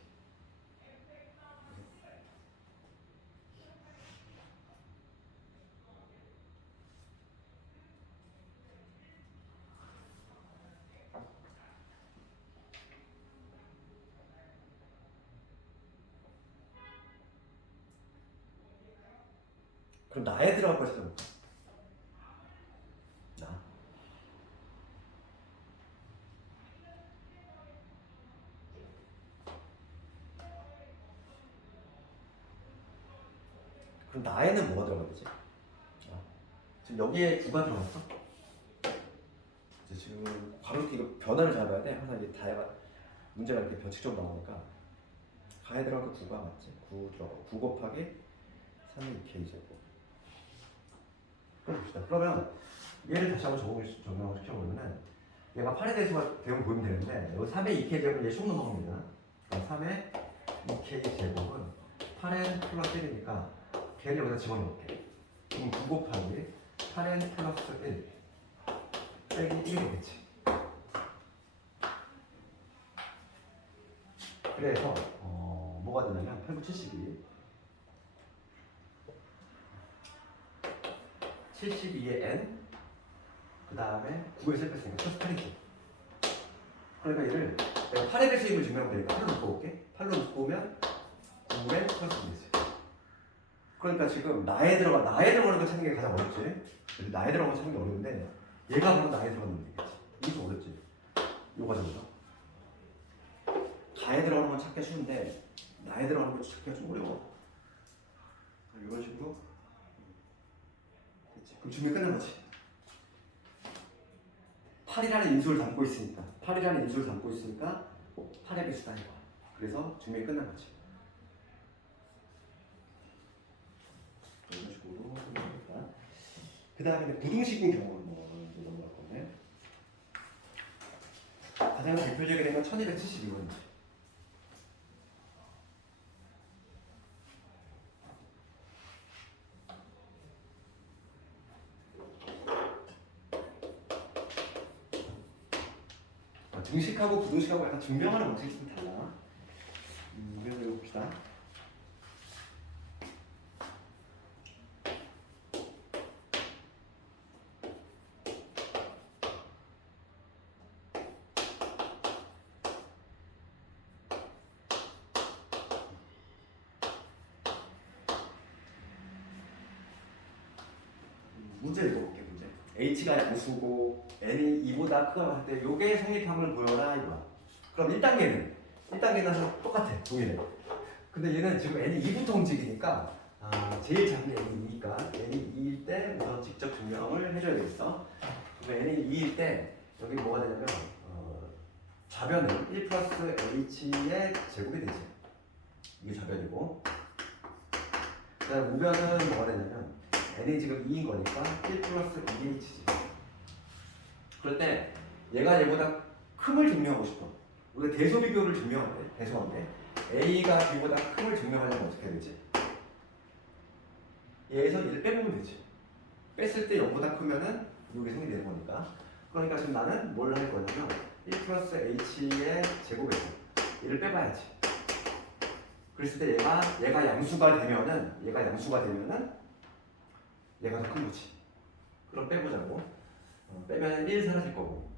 그럼 나에 들어갈 걸 찾아볼까? 나. 그럼 나에는 뭐가 들어가야 되지? 지금 여기에 9가 들어갔어? 지금 바로 이렇게 이거 변화를 잘 봐야 돼. 항상 이게 다 문제가 이렇게 변칙적으로 나오니까 가에 들어갈 거 9가 맞지? 9 들어가고 9 곱하기 3의 2k 제곱. 봅시다. 그러면 얘를 다시 한번 적용을 시켜보면은 얘가 8에 대해서 대응 보이면 되는데 여기 3의 2k 제곱은 얘 쭉 넘어갑니다. 그러니까 3의 2k 제곱은 8n 플러스 1이니까 걔를 여기다 집어넣을게. 그럼 9 곱하기 8n 플러스 1 빼기 1이 되겠지. 그래서 뭐가 되냐면 8, 9, 72 72의 n 그 다음에 9에서 뺐으니까 플러스 8이지. 그러니까 얘를 내가 8의 배수임을 증명하면 되니까 8로 묶어 볼게. 8로 묶어 오면 9의 플러스 2지. 그러니까 지금 나에 들어가는 거 찾는 게 가장 어렵지. 나에 들어가는 거 찾는 게 어려운데 얘가 바로 나에 들어가는 게 되겠지. 이게 좀 어렵지. 요 과정에서 가에 들어가는 건 찾기가 쉬운데 나에 들어가는 건 찾기가 좀 어려워. 이런 식으로 됐지. 그럼 준비 끝난 거지. 8이라는 인수를 담고 있으니까 8의 배수다 이거. 그래서 준비 끝난 거지. 이런 식으로 해보겠다. 그 다음에 부등식인 경우는 넘어갈 건데 가장 대표적인 건 1272번이지. 등식하고 부등식하고 약간 증명하는 원칙이 좀 달라. 그래서 이거 봅시다. 문제 읽어볼게. 문제. h가 양수고 n이 2보다 크거나 할 때 요게 성립함을 보여라 이거야. 그럼 1단계는 똑같아. 동일해. 근데 얘는 지금 n이 2부터 움직이니까 제일 작은 n이 2니까 n이 2일 때 우선 직접 증명을 해줘야 되겠어. 그럼 n이 2일 때 여기 뭐가 되냐면 좌변은 1 플러스 h의 제곱이 되지. 이게 좌변이고 그 다음 우변은 뭐가 되냐면 n이 지금 2인 거니까 1 플러스 2h지. 그럴 때 얘가 얘보다 큼을 증명하고 싶어. 우리가 대소 비교를 증명할 때, 대소할 때 a가 b보다 큼을 증명하려면 어떻게 해야 되지? 얘에서 1을 빼보면 되지. 뺐을 때 0보다 크면은 이게 성립되는 거니까. 그러니까 지금 나는 뭘 할 거냐면 1 플러스 h의 제곱에서 1을 빼봐야지. 그랬을 때 얘가 양수가 되면은 얘가 더 큰 거지. 그럼 빼보자고. 빼면 1 사라질 거고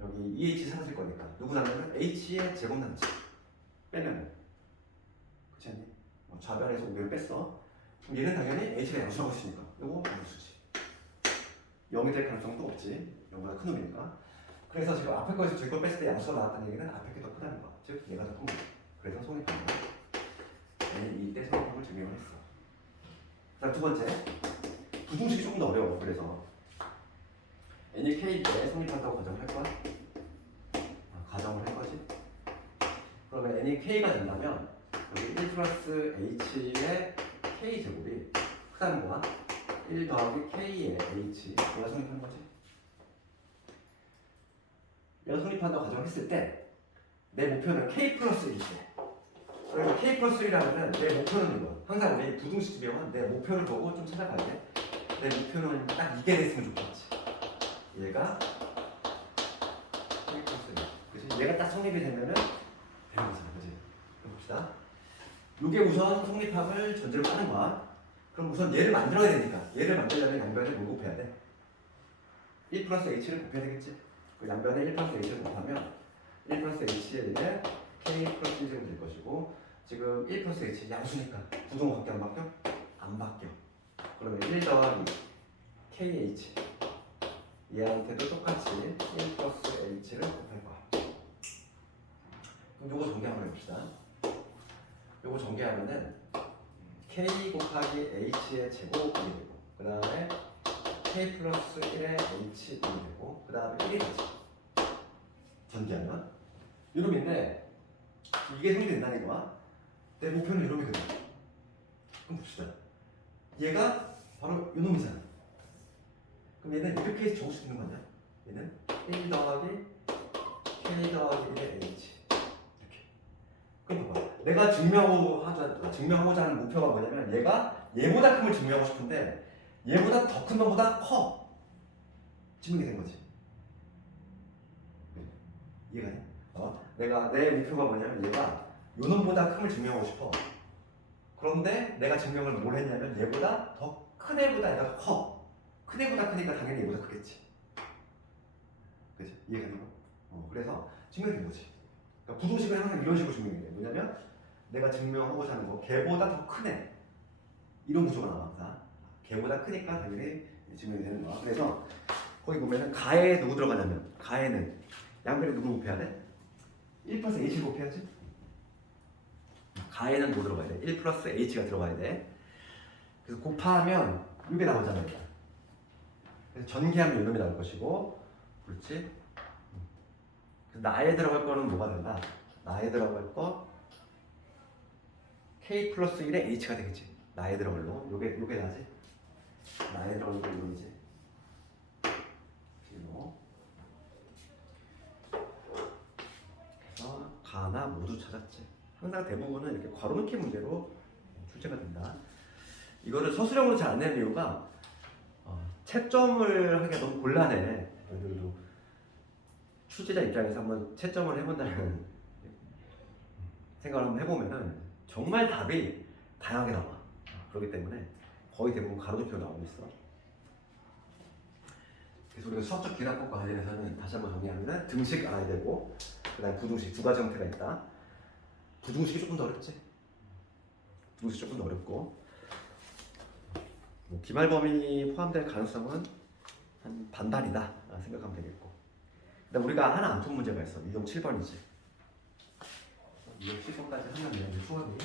여기 2h 사라질 거니까 누구 남으면 h의 제곱 남지. 빼면 그렇지 않니? 좌변에서 우변 뺐어. 그럼 얘는 당연히 h가 양수라고 했으니까 이거 양수지. 0이 될 가능성도 없지. 0보다 큰 놈이니까. 그래서 지금 앞에 거에서 제곱 뺐을 때 양수가 나왔다는 얘기는 앞에 게 더 크다는 거야. 즉 얘가 더 큰 거야. 그래서 성립하는 거야. n이 2일 때 성립함을 증명을 했어. 자, 두 번째 부등식이 조금 더 어려워. 그래서 n이 k일 때 성립한다고 가정을 할 거야? 가정을 할 거지? 그러면 n이 k가 된다면 여기 1 플러스 h의 k 제곱이 크다는 거야? 1 더하기 k의 h 얘가 성립하는 거지? 얘가 성립한다고 가정을 했을 때 내 목표는 k 플러스 1이지. 그러니까 k 플러스 1이라면 내 목표는 이거. 항상 우리 부등식 배우면 내 목표를 보고 좀 찾아가야 돼. 내 목표는 딱 이게 됐으면 좋겠지. 얘가 k 플러스 1. 그치? 얘가 딱 성립이 되면은 되는 거잖아. 그치? 그럼 봅시다. 이게 우선 성립함을 전제로 까는 거야. 그럼 우선 얘를 만들어야 되니까 얘를 만들려면 양변을 뭘 곱해야 돼? 1 플러스 h를 곱해야 되겠지? 그 양변에 1 플러스 h를 곱하면 1 플러스 h의 1에 k 플러스 1제곱 될 것이고 지금 1 플러스 h 양수니까 부등호 바뀌어 안 바뀌어? 안 바뀌어. 그러면 1 더하기 KH 얘한테도 똑같이 1 플러스 H를 곱할 거야. 그럼 요거 전개 한번 해봅시다. 요거 전개하면은 K 곱하기 H의 제곱이 되고 그 다음에 K 플러스 1의 H 1이 되고 그 다음에 1이 되지. 전개하면 이놈인데 이게 생긴다는 거야. 내 목표는 이놈이거든. 그럼 봅시다. 얘가 바로 이놈이잖아. 그럼 얘는 이렇게 적을 수 있는 거냐? 얘는 1 더하기 K 더하기 1의 H 이렇게. 그럼 봐봐. 내가 증명하고자 하는 목표가 뭐냐면 얘보다 큼을 증명하고 싶은데 얘보다 더 큰 놈보다 커. 증명이 된 거지. 이해가 돼? 내가 내 목표가 뭐냐면 얘가 요 놈보다 큼을 증명하고 싶어. 그런데 내가 증명을 뭘 했냐면 얘보다 더 큰 애보다 얘가 커. 큰 애보다 크니까 당연히 얘보다 크겠지. 그치? 이해가 되는 거? 그래서 증명된 거지. 그러니까 부동식은 항상 이런 식으로 증명이 돼. 뭐냐면 내가 증명하고자 하는 거 걔보다 더 큰 애. 이런 구조가 나와 항상. 걔보다 크니까 당연히 증명이 되는 거야. 그래서 거기 보면은 가에 누구 들어가냐면 가에는 양변에 누구 곱해야 돼? 1 플러스 H를 곱해야지. 가에는 뭐 들어가야 돼? 1 플러스 H가 들어가야 돼. 그래서 곱하면 이게 나오잖아요. 그래서 전개하면 이놈이 나올 것이고, 그렇지? 그래서 나에 들어갈 거는 뭐가 된다? 나에 들어갈 거 K 플러스 1의 H가 되겠지. 나에 들어갈 로 요게 나지? 나에 들어갈 거 이놈이지. 그래서 가나 모두 찾았지. 항상 대부분은 이렇게 괄호넣기 문제로 출제가 된다. 이거를 서술형으로 잘 안 내는 이유가 채점을 하기가 너무 곤란해. 그래도 출제자 입장에서 한번 채점을 해본다는 생각을 한번 해보면은 정말 답이 다양하게 나와. 그렇기 때문에 거의 대부분 가로등표로 나오고 있어. 그래서 우리가 수학적 기납법과 관련해서는 다시 한번 정리하면 등식 알아야 되고, 그 다음에 부등식 두 가지 형태가 있다. 부등식이 조금 더 어렵지. 부등식이 조금 더 어렵고, 기말 범위 포함될 가능성은 한 반반이다 생각하면 되겠고. 근데 우리가 하나 안 푼 문제가 있어. 유형 7번이지. 유형 7번까지 하면 이제 수학이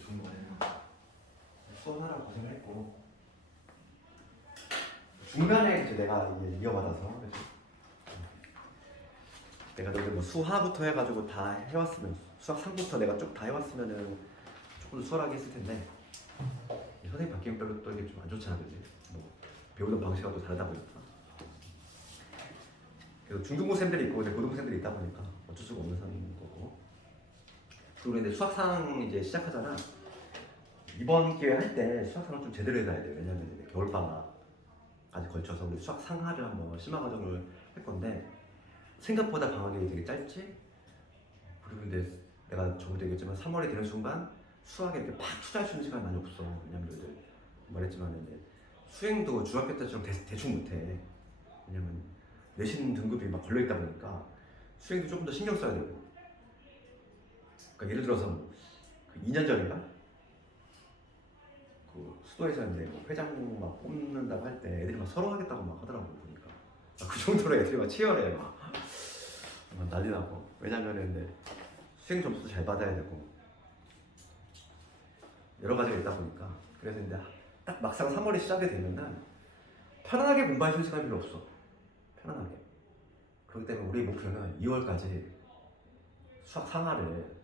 좋은 거예요. 수업하느라 고생을 했고, 중간에 이제 내가 이게 이어받아서 내가 너희 뭐 수하부터 해가지고 다 해왔으면, 수학 3부터 내가 쭉 다 해왔으면은 조금 더 수월하게 했을 텐데, 선생님 바뀌는 별로 또 이게 좀 안 좋잖아, 그지? 뭐 배우는 방식이 또 다르다 보니까. 그래서 중등고생들이 있고 고등고생들이 있다 보니까 어쩔 수가 없는 상황인 거고. 그리고 근데 수학상 이제 시작하잖아. 이번 기회 할 때 수학상을 좀 제대로 해놔야 돼. 왜냐면 이제 겨울방학까지 걸쳐서 우리 수학 상하를 한번 심화 과정을 할 건데, 생각보다 방학이 되게 짧지. 그리고 근데 내가 저번에 얘기했지만 3월이 되는 순간 수학에 이렇게 팍 투자할 수 있는 시간이 많이 없어. 왜냐면 너희들 말했지만 이제 수행도 중학교 때처럼 대충 못해. 왜냐면 내신 등급이 막 걸려있다 보니까 수행도 조금 더 신경 써야 되고. 그러니까 예를 들어서 그 2년 전인가? 그 수도에서 이제 뭐 회장 막 뽑는다고 할 때 애들이 막 서로 하겠다고 막 하더라고 보니까. 그 정도로 애들이 막 치열해. 막 난리 나고. 왜냐면 근데 수행 점수도 잘 받아야 되고 여러 가지가 있다 보니까. 그래서 이제 딱 막상 3월이 시작이 되면은 편안하게 공부할 시간이 별로 없어. 편안하게. 그렇기 때문에 우리 목표는 2월까지 수학 상하를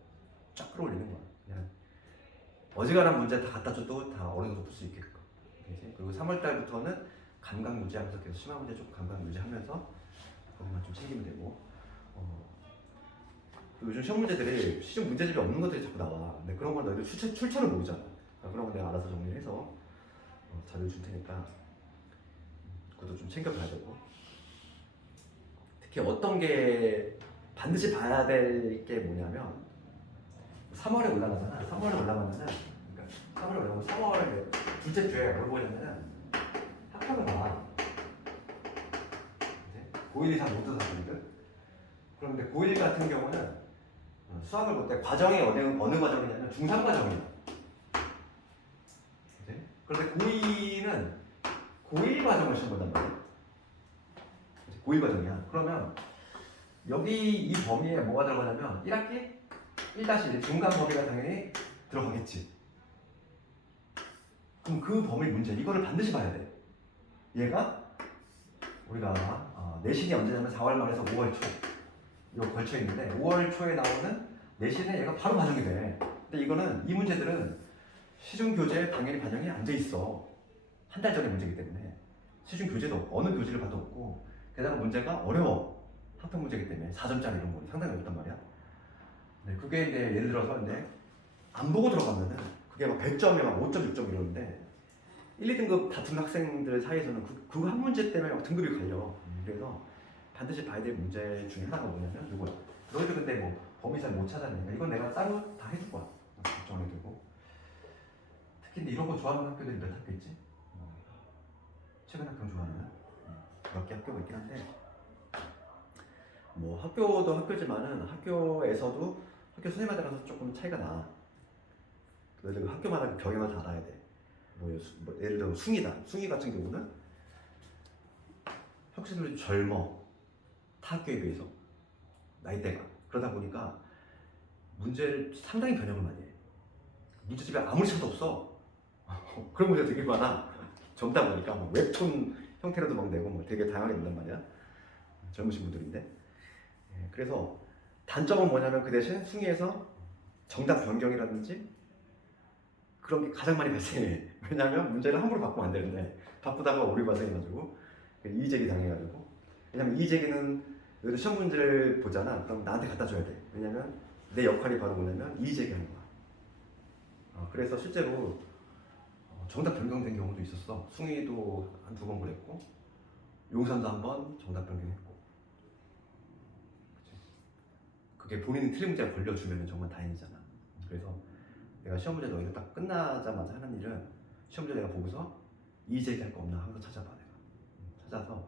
쫙 끌어올리는 거야. 그냥 어지간한 문제 다 갖다 줘도 다 어느 정도 풀 수 있게끔. 그리고 3월 달부터는 감각 유지하면서 계속 심화 문제 좀 감각 유지하면서 그것만 좀 챙기면 되고. 요즘 시험 문제들이 시중 문제집이 없는 것들이 자꾸 나와. 근데 그런 걸 너희들 출처를 모르잖아. 그러니까 그런 거 내가 알아서 정리해서 자료 줄 테니까 그것도 좀 챙겨봐야 되고. 특히 어떤 게 반드시 봐야 될 게 뭐냐면 3월에 올라가잖아. 3월에 올라가면은, 그러니까 3월에 올라가면 3월 둘째 주에 뭘 보냐면은 학교를 봐. 고1, 2, 3 모두 다 보거든. 그런데 고1 같은 경우는 수학을 볼 때 과정이 어느 과정이냐면 중3 과정이야. 그치? 그런데 고2는 고1 과정을 시험 본단 말이야. 고1 과정이야. 그러면 여기 이 범위에 뭐가 들어가냐면 1학기 1-1 중간 범위가 당연히 들어가겠지. 그럼 그 범위 문제 이거를 반드시 봐야 돼. 얘가 우리가 내신이 언제냐면 4월 말에서 5월 초 이거 걸쳐 있는데 5월 초에 나오는 내신에 얘가 바로 반영이 돼. 근데 이거는 이 문제들은 시중 교재에 당연히 반영이 안 돼 있어. 한 달 전의 문제이기 때문에 시중 교재도 없고 어느 교재를 봐도 없고 게다가 문제가 어려워. 학평 문제이기 때문에 4점짜리 이런 거 상당히 어렵단 말이야. 네, 그게 이제 예를 들어서 근데 안 보고 들어가면은 그게 막 100점에 막 5.6점 이러는데 1, 2등급 다툰 학생들 사이에서는 그 한 문제 때문에 막 등급이 갈려. 그래서 반드시 봐야 될 문제 중에 하나가 뭐냐면 이거야. 너희들 근데 뭐 범위 잘 못 찾아내니까 이건 내가 따로 다 해줄 거야. 걱정해두고. 특히 근데 이런 거 좋아하는 학교들이 몇 학교 있지? 최근 학교 좋아하는 몇 개 학교가 있긴 한데 뭐 학교도 학교지만은 학교에서도 학교 선생님마다 가서 조금 차이가 나. 그래서 학교마다 그 경향을 다 알아야 돼. 뭐 예를 들어 숭이 같은 경우는 학생들이 젊어. 타 학교에 비해서 나이대가 그러다 보니까 문제를 상당히 변형을 많이 해. 문제집에 아무리 찾아도 없어. 그런 문제 되게 많아. 젊다 보니까 뭐 웹툰 형태로도 막 내고 뭐 되게 다양하게 낸단 말이야. 젊으신 분들인데. 예, 그래서 단점은 뭐냐면 그 대신 숭이에서 정답 변경이라든지 그런 게 가장 많이 발생해. 왜냐하면 문제를 함부로 바꾸면 안 되는데 바꾸다가 오류 발생해가지고 이의제기 당해가지고. 왜냐면 이의제기는 여기서 시험 문제를 보잖아. 그럼 나한테 갖다 줘야 돼. 왜냐면 내 역할이 바로 뭐냐면 이의제기 하는 거야. 그래서 실제로 정답 변경된 경우도 있었어. 숭이도 한 2번 그랬고 용산도 한 번 정답 변경했고. 그치? 그게 본인이 틀린 문제가 걸려주면 정말 다행이잖아. 그래서 내가 시험 문제 너희들 딱 끝나자마자 하는 일은 시험 문제 내가 보고서 이의제기할 거 없나 항상 찾아봐. 내가 찾아서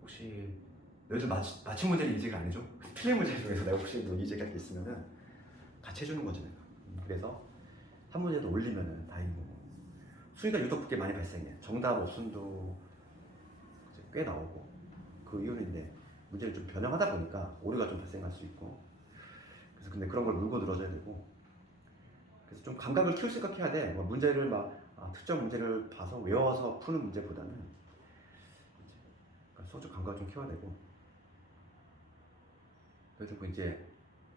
혹시 너희들 맞힌 문제를 이의제기 안 해줘? 틀린 문제 중에서 내가 혹시 뭐 이의제기할 게 있으면은 같이 해주는 거지 내가. 그래서 한 문제도 올리면은 다행인 거고. 수위가 유독 그게 많이 발생해. 정답 옵션도 꽤 나오고. 그 이유는 이제 문제를 좀 변형하다 보니까 오류가 좀 발생할 수 있고. 그래서 근데 그런 걸 물고 들어줘야 되고. 그래서 좀 감각을 키울 생각해야 돼. 뭐 문제를 특정 문제를 봐서 외워서 푸는 문제보다는 소적 감각을 좀 키워야 되고. 그래서 이제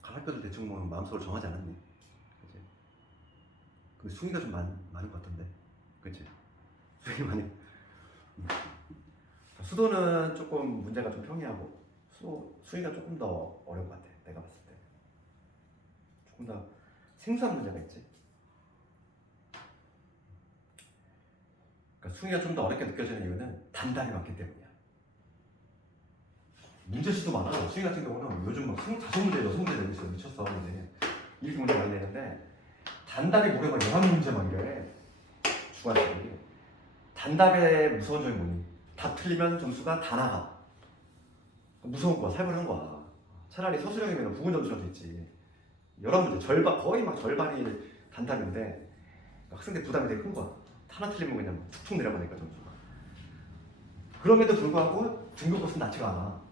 각 학교들 대충 뭐 마음속으로 정하지 않았니? 그치? 근데 숭이가 좀 많은 것 같던데. 그치? 숭이 많이. 수도는 조금 문제가 좀 평이하고 숭이가 조금 더 어려운 것 같아. 내가 봤을 때. 조금 더 생소한 문제가 있지. 그러니까 숭이가 좀 더 어렵게 느껴지는 이유는 단답이 많기 때문이야. 문제수도 많아. 숭이 같은 경우는 요즘 막 25문제, 6문제 내고 있어. 미쳤어. 이제 이렇게 문제 많이 내는데 단답이 무려 막 11문제만 이래. 주관식이. 단답의 무서운 점이 뭐니? 다 틀리면 점수가 다 나가. 무서운 거야. 살벌한 거야. 차라리 서술형이면 부분 점수라도 있지. 11문제, 거의 막 절반이 단답인데 학생들 부담이 되게 큰 거야. 하나 틀리면 그냥 툭툭 내려가니까 점수가. 그럼에도 불구하고 등급 코스는 낮지가 않아.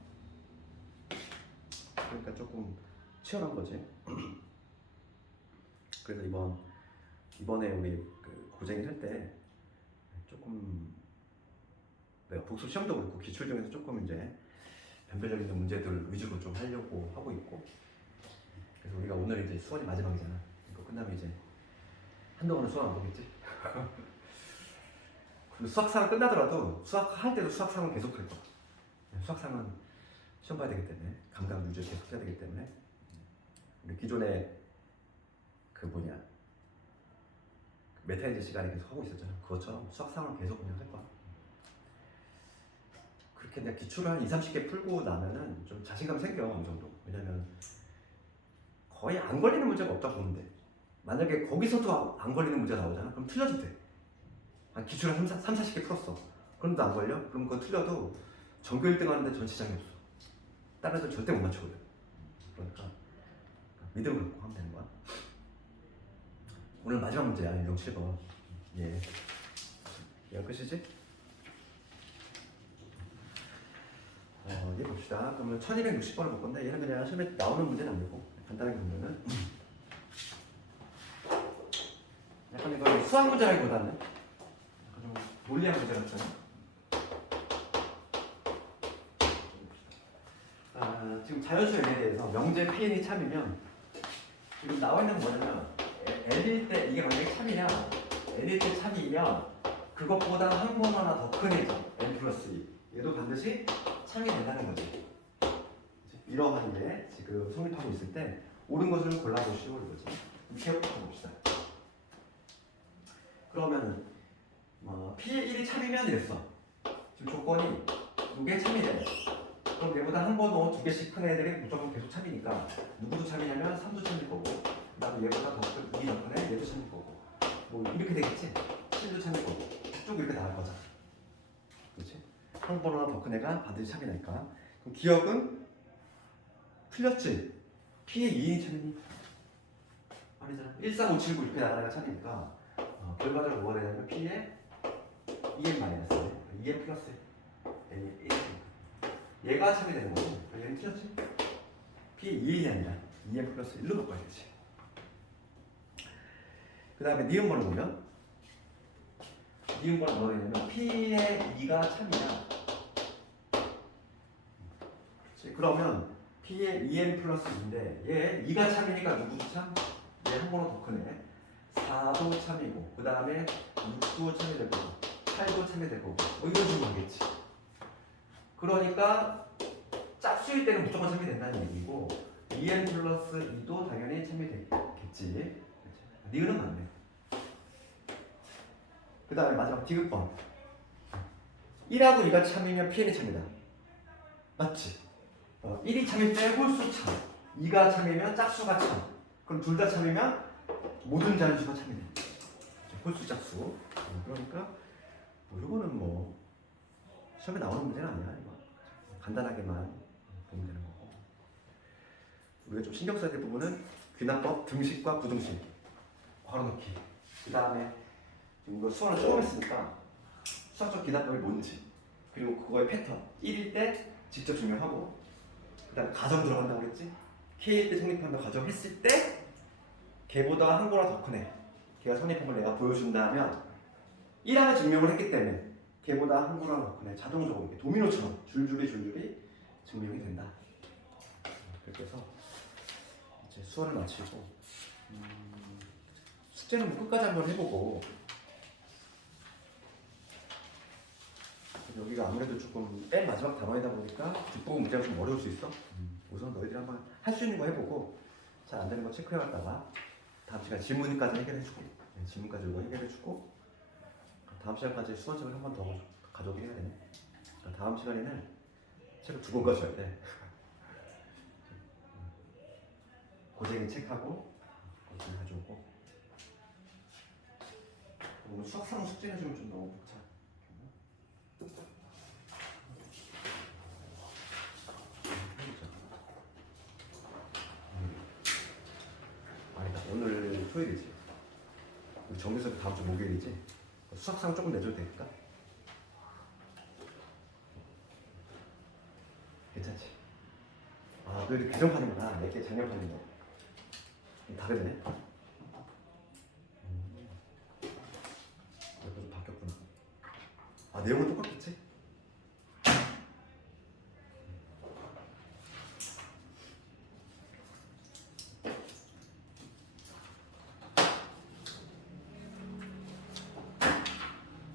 그러니까 조금 치열한 거지. 그래서 이번에 우리 고쟁이를 할 때 조금 내가 복수 시험도 그렇고 기출 중에서 조금 이제 변별력 있는 문제들 위주로 좀 하려고 하고 있고. 그래서 우리가 오늘 이제 수원이 마지막이잖아. 이거 끝나면 이제 한동안은 수원 안 보겠지? 그리고 수학상은 끝나더라도 수학할 때도 수학상은 계속 할 거야. 수학상은 시험 봐야 되기 때문에 감각 유지 계속 해야 되기 때문에 우리 기존에 메타인지 시간에 계속 하고 있었잖아. 그것처럼 수학상은 계속 그냥 할 거야. 그렇게 내가 기출을 한 20-30개 풀고 나면은 좀 자신감 생겨. 어느 정도. 왜냐면 거의 안 걸리는 문제가 없다 보는데 만약에 거기서도 안 걸리는 문제가 나오잖아. 그럼 틀려도 돼. 기출을 30-40개 풀었어. 그런데도 안 걸려? 그럼 그거 틀려도 전교 1등 하는데 전시장이 없어. 다른 애들 절대 못 맞추거든. 그러니까 믿음을 갖고 하면 되는 거야. 오늘 마지막 문제야. 유형 7번. 예. 이거 끝이지? 이제 봅시다. 그러면 1260번을 볼 건데 얘는 그냥 시험에 나오는 문제는 아니고 간단하게 보면은 약간 이거 수학 문제라기보다는 약간 좀 논리학 문제 같잖아. 지금 자연수 얘기에 대해서 명제 PN이 참이면 지금 나와 있는 건 뭐냐면 L일 때 이게 만약에 참이냐 L일 때 참이면 그것보다 한 번 하나 더 큰 애죠. N 플러스 2 얘도 반드시 참이 된다는 거지. 이러한 게 지금 성립하고 있을 때 옳은 것을 골라보시오 이거지. 이렇게 해봅시다. 그러면은 P의 1이 참이면 이랬어. 지금 조건이 이게 참이래. 그럼 얘보다 한 번 두 개씩 큰 애들이 무조건 계속 참이니까 누구도 참이냐면 3도 참일 거고 그 다음에 얘보다 더 큰 2이 더 큰 애 얘도 참일 거고 뭐 이렇게 되겠지? 7도 참일 거고 쭉 이렇게 나갈 거잖아. 그렇지? 한 번 하나 더 큰 애가 반드시 참이니까. 그럼 기억은 틀렸지? P의 2인이 참이니? 아니잖아. 1, 3, 5, 7, 9 이렇게 나가다가 참이니까 결과적으로 뭐가 되냐면 P의 2n 마이너스 2n 플러스 n 얘가 참이 되는 거고 얘는 틀렸지? P의 2n이 아니라 2n 플러스 1로 바꿔야 되지. 그 다음에 니은번을 보면 니은번은 뭐가 되냐면 P의 2가 참이냐 그러면 P의 2n 플러스 2인데 얘 2가 참이니까 누구도 참? 얘 한 번은 더 크네. 4도 참이고 그 다음에 6도 참이 될 거고 8도 참이 될 거고 뭐 이런 식으로 하겠지. 그러니까 짝수일 때는 무조건 참이 된다는 얘기고 2n 플러스 2도 당연히 참이 되겠지. 니은은 맞네. 그 다음에 마지막 디귿번 1하고 2가 참이면 Pn이 참이다. 맞지? 1이 참일 때 홀수 참 2가 참이면 짝수가 참 그럼 둘 다 참이면 모든 자연수가 참이네. 홀수 짝수. 그러니까 뭐 이거는 뭐 시험에 나오는 문제는 아니야. 이거. 간단하게만 보면 되는 거고. 우리가 좀 신경 써야 될 부분은 귀납법 등식과 부등식 걸어놓기. 그 다음에 지금 이거 수학을 조금 했으니까 수학적 귀납법이 뭔지 그리고 그거의 패턴 1일 때 직접 증명하고 그 다음에 가정 들어간다고 그랬지? K일 때 성립한다 가정 했을 때 걔보다 한 거나 더 크네. 걔가 성립한 걸 내가 보여준다면 1하는 증명을 했기 때문에 걔보다 한 거나 더 크네. 자동적으로 이렇게 도미노처럼 줄줄이 증명이 된다. 그렇게 해서 이제 수업을 마치고 숙제는 뭐 끝까지 한번 해보고 여기가 아무래도 조금 맨 마지막 단원이다 보니까 뒷부분 문제가 좀 어려울 수 있어. 우선 너희들이 한번 할 수 있는 거 해보고 잘 안 되는 거 체크해갔다가 다음 시간 질문까지 해결해주고 질문까지 이거 해결해주고 다음 시간까지 수원책을 한 번 더 가져오게 해야 되네. 다음 시간에는 책을 2권 가져야 돼. 고쟁이 책하고 고쟁이 가져오고 오늘 수학상 숙제는 좀 너무 복잡. 아니다. 오늘 토요일이지. 정규수업 다음 주 목요일이지. 수학상 조금 내줘도 될까? 괜찮지? 아, 그래도 규정판이구나. 내게 작년판인데. 다르네. 이거 좀 바뀌었구나. 아, 내용은 똑같겠지?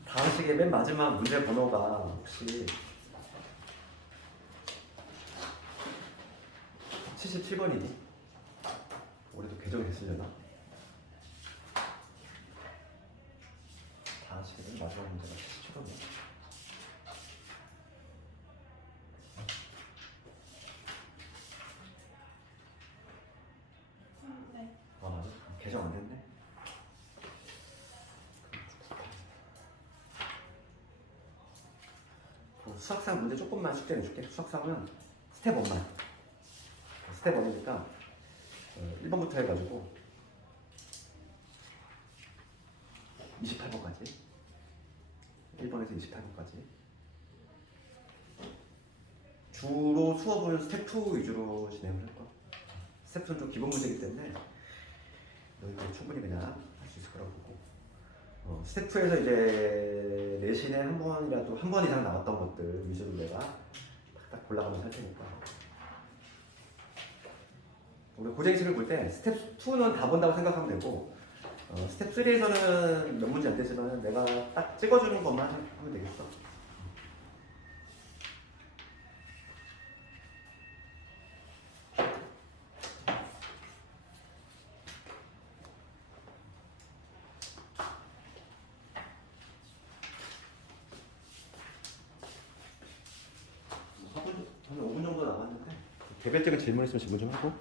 다음식의 맨 마지막 문제 번호가 혹시 77번이니? 올해도 개정이 됐으려나? 다음식의 맨 마지막 문제가 77번이야. 네. 아, 맞아. 개정 안 됐네. 수학상 문제 조금만 숙제해 줄게. 수학상은 스텝 1만. 스텝 1이니까 1번부터 해가지고 28번까지 타입원에서 인식 타입원까지. 주로 수업은 스텝 2 위주로 진행을 할 거야. 스텝 2는 좀 기본 문제이기 때문에 너희도 충분히 그냥 할 수 있을 거라고 보고. 스텝 2에서 이제 내신에 한 번이라도 한 번 이상 나왔던 것들 위주로 내가 딱 골라가면서 할 테니까. 우리 고쟁식을 볼 때 스텝 2는 다 본다고 생각하면 되고, 스텝 3에서는 몇 문제 안 되지만 내가 딱 찍어주는 것만 하면 되겠어. 한 5분 정도 남았는데 개별적인 질문 있으면 질문 좀 하고.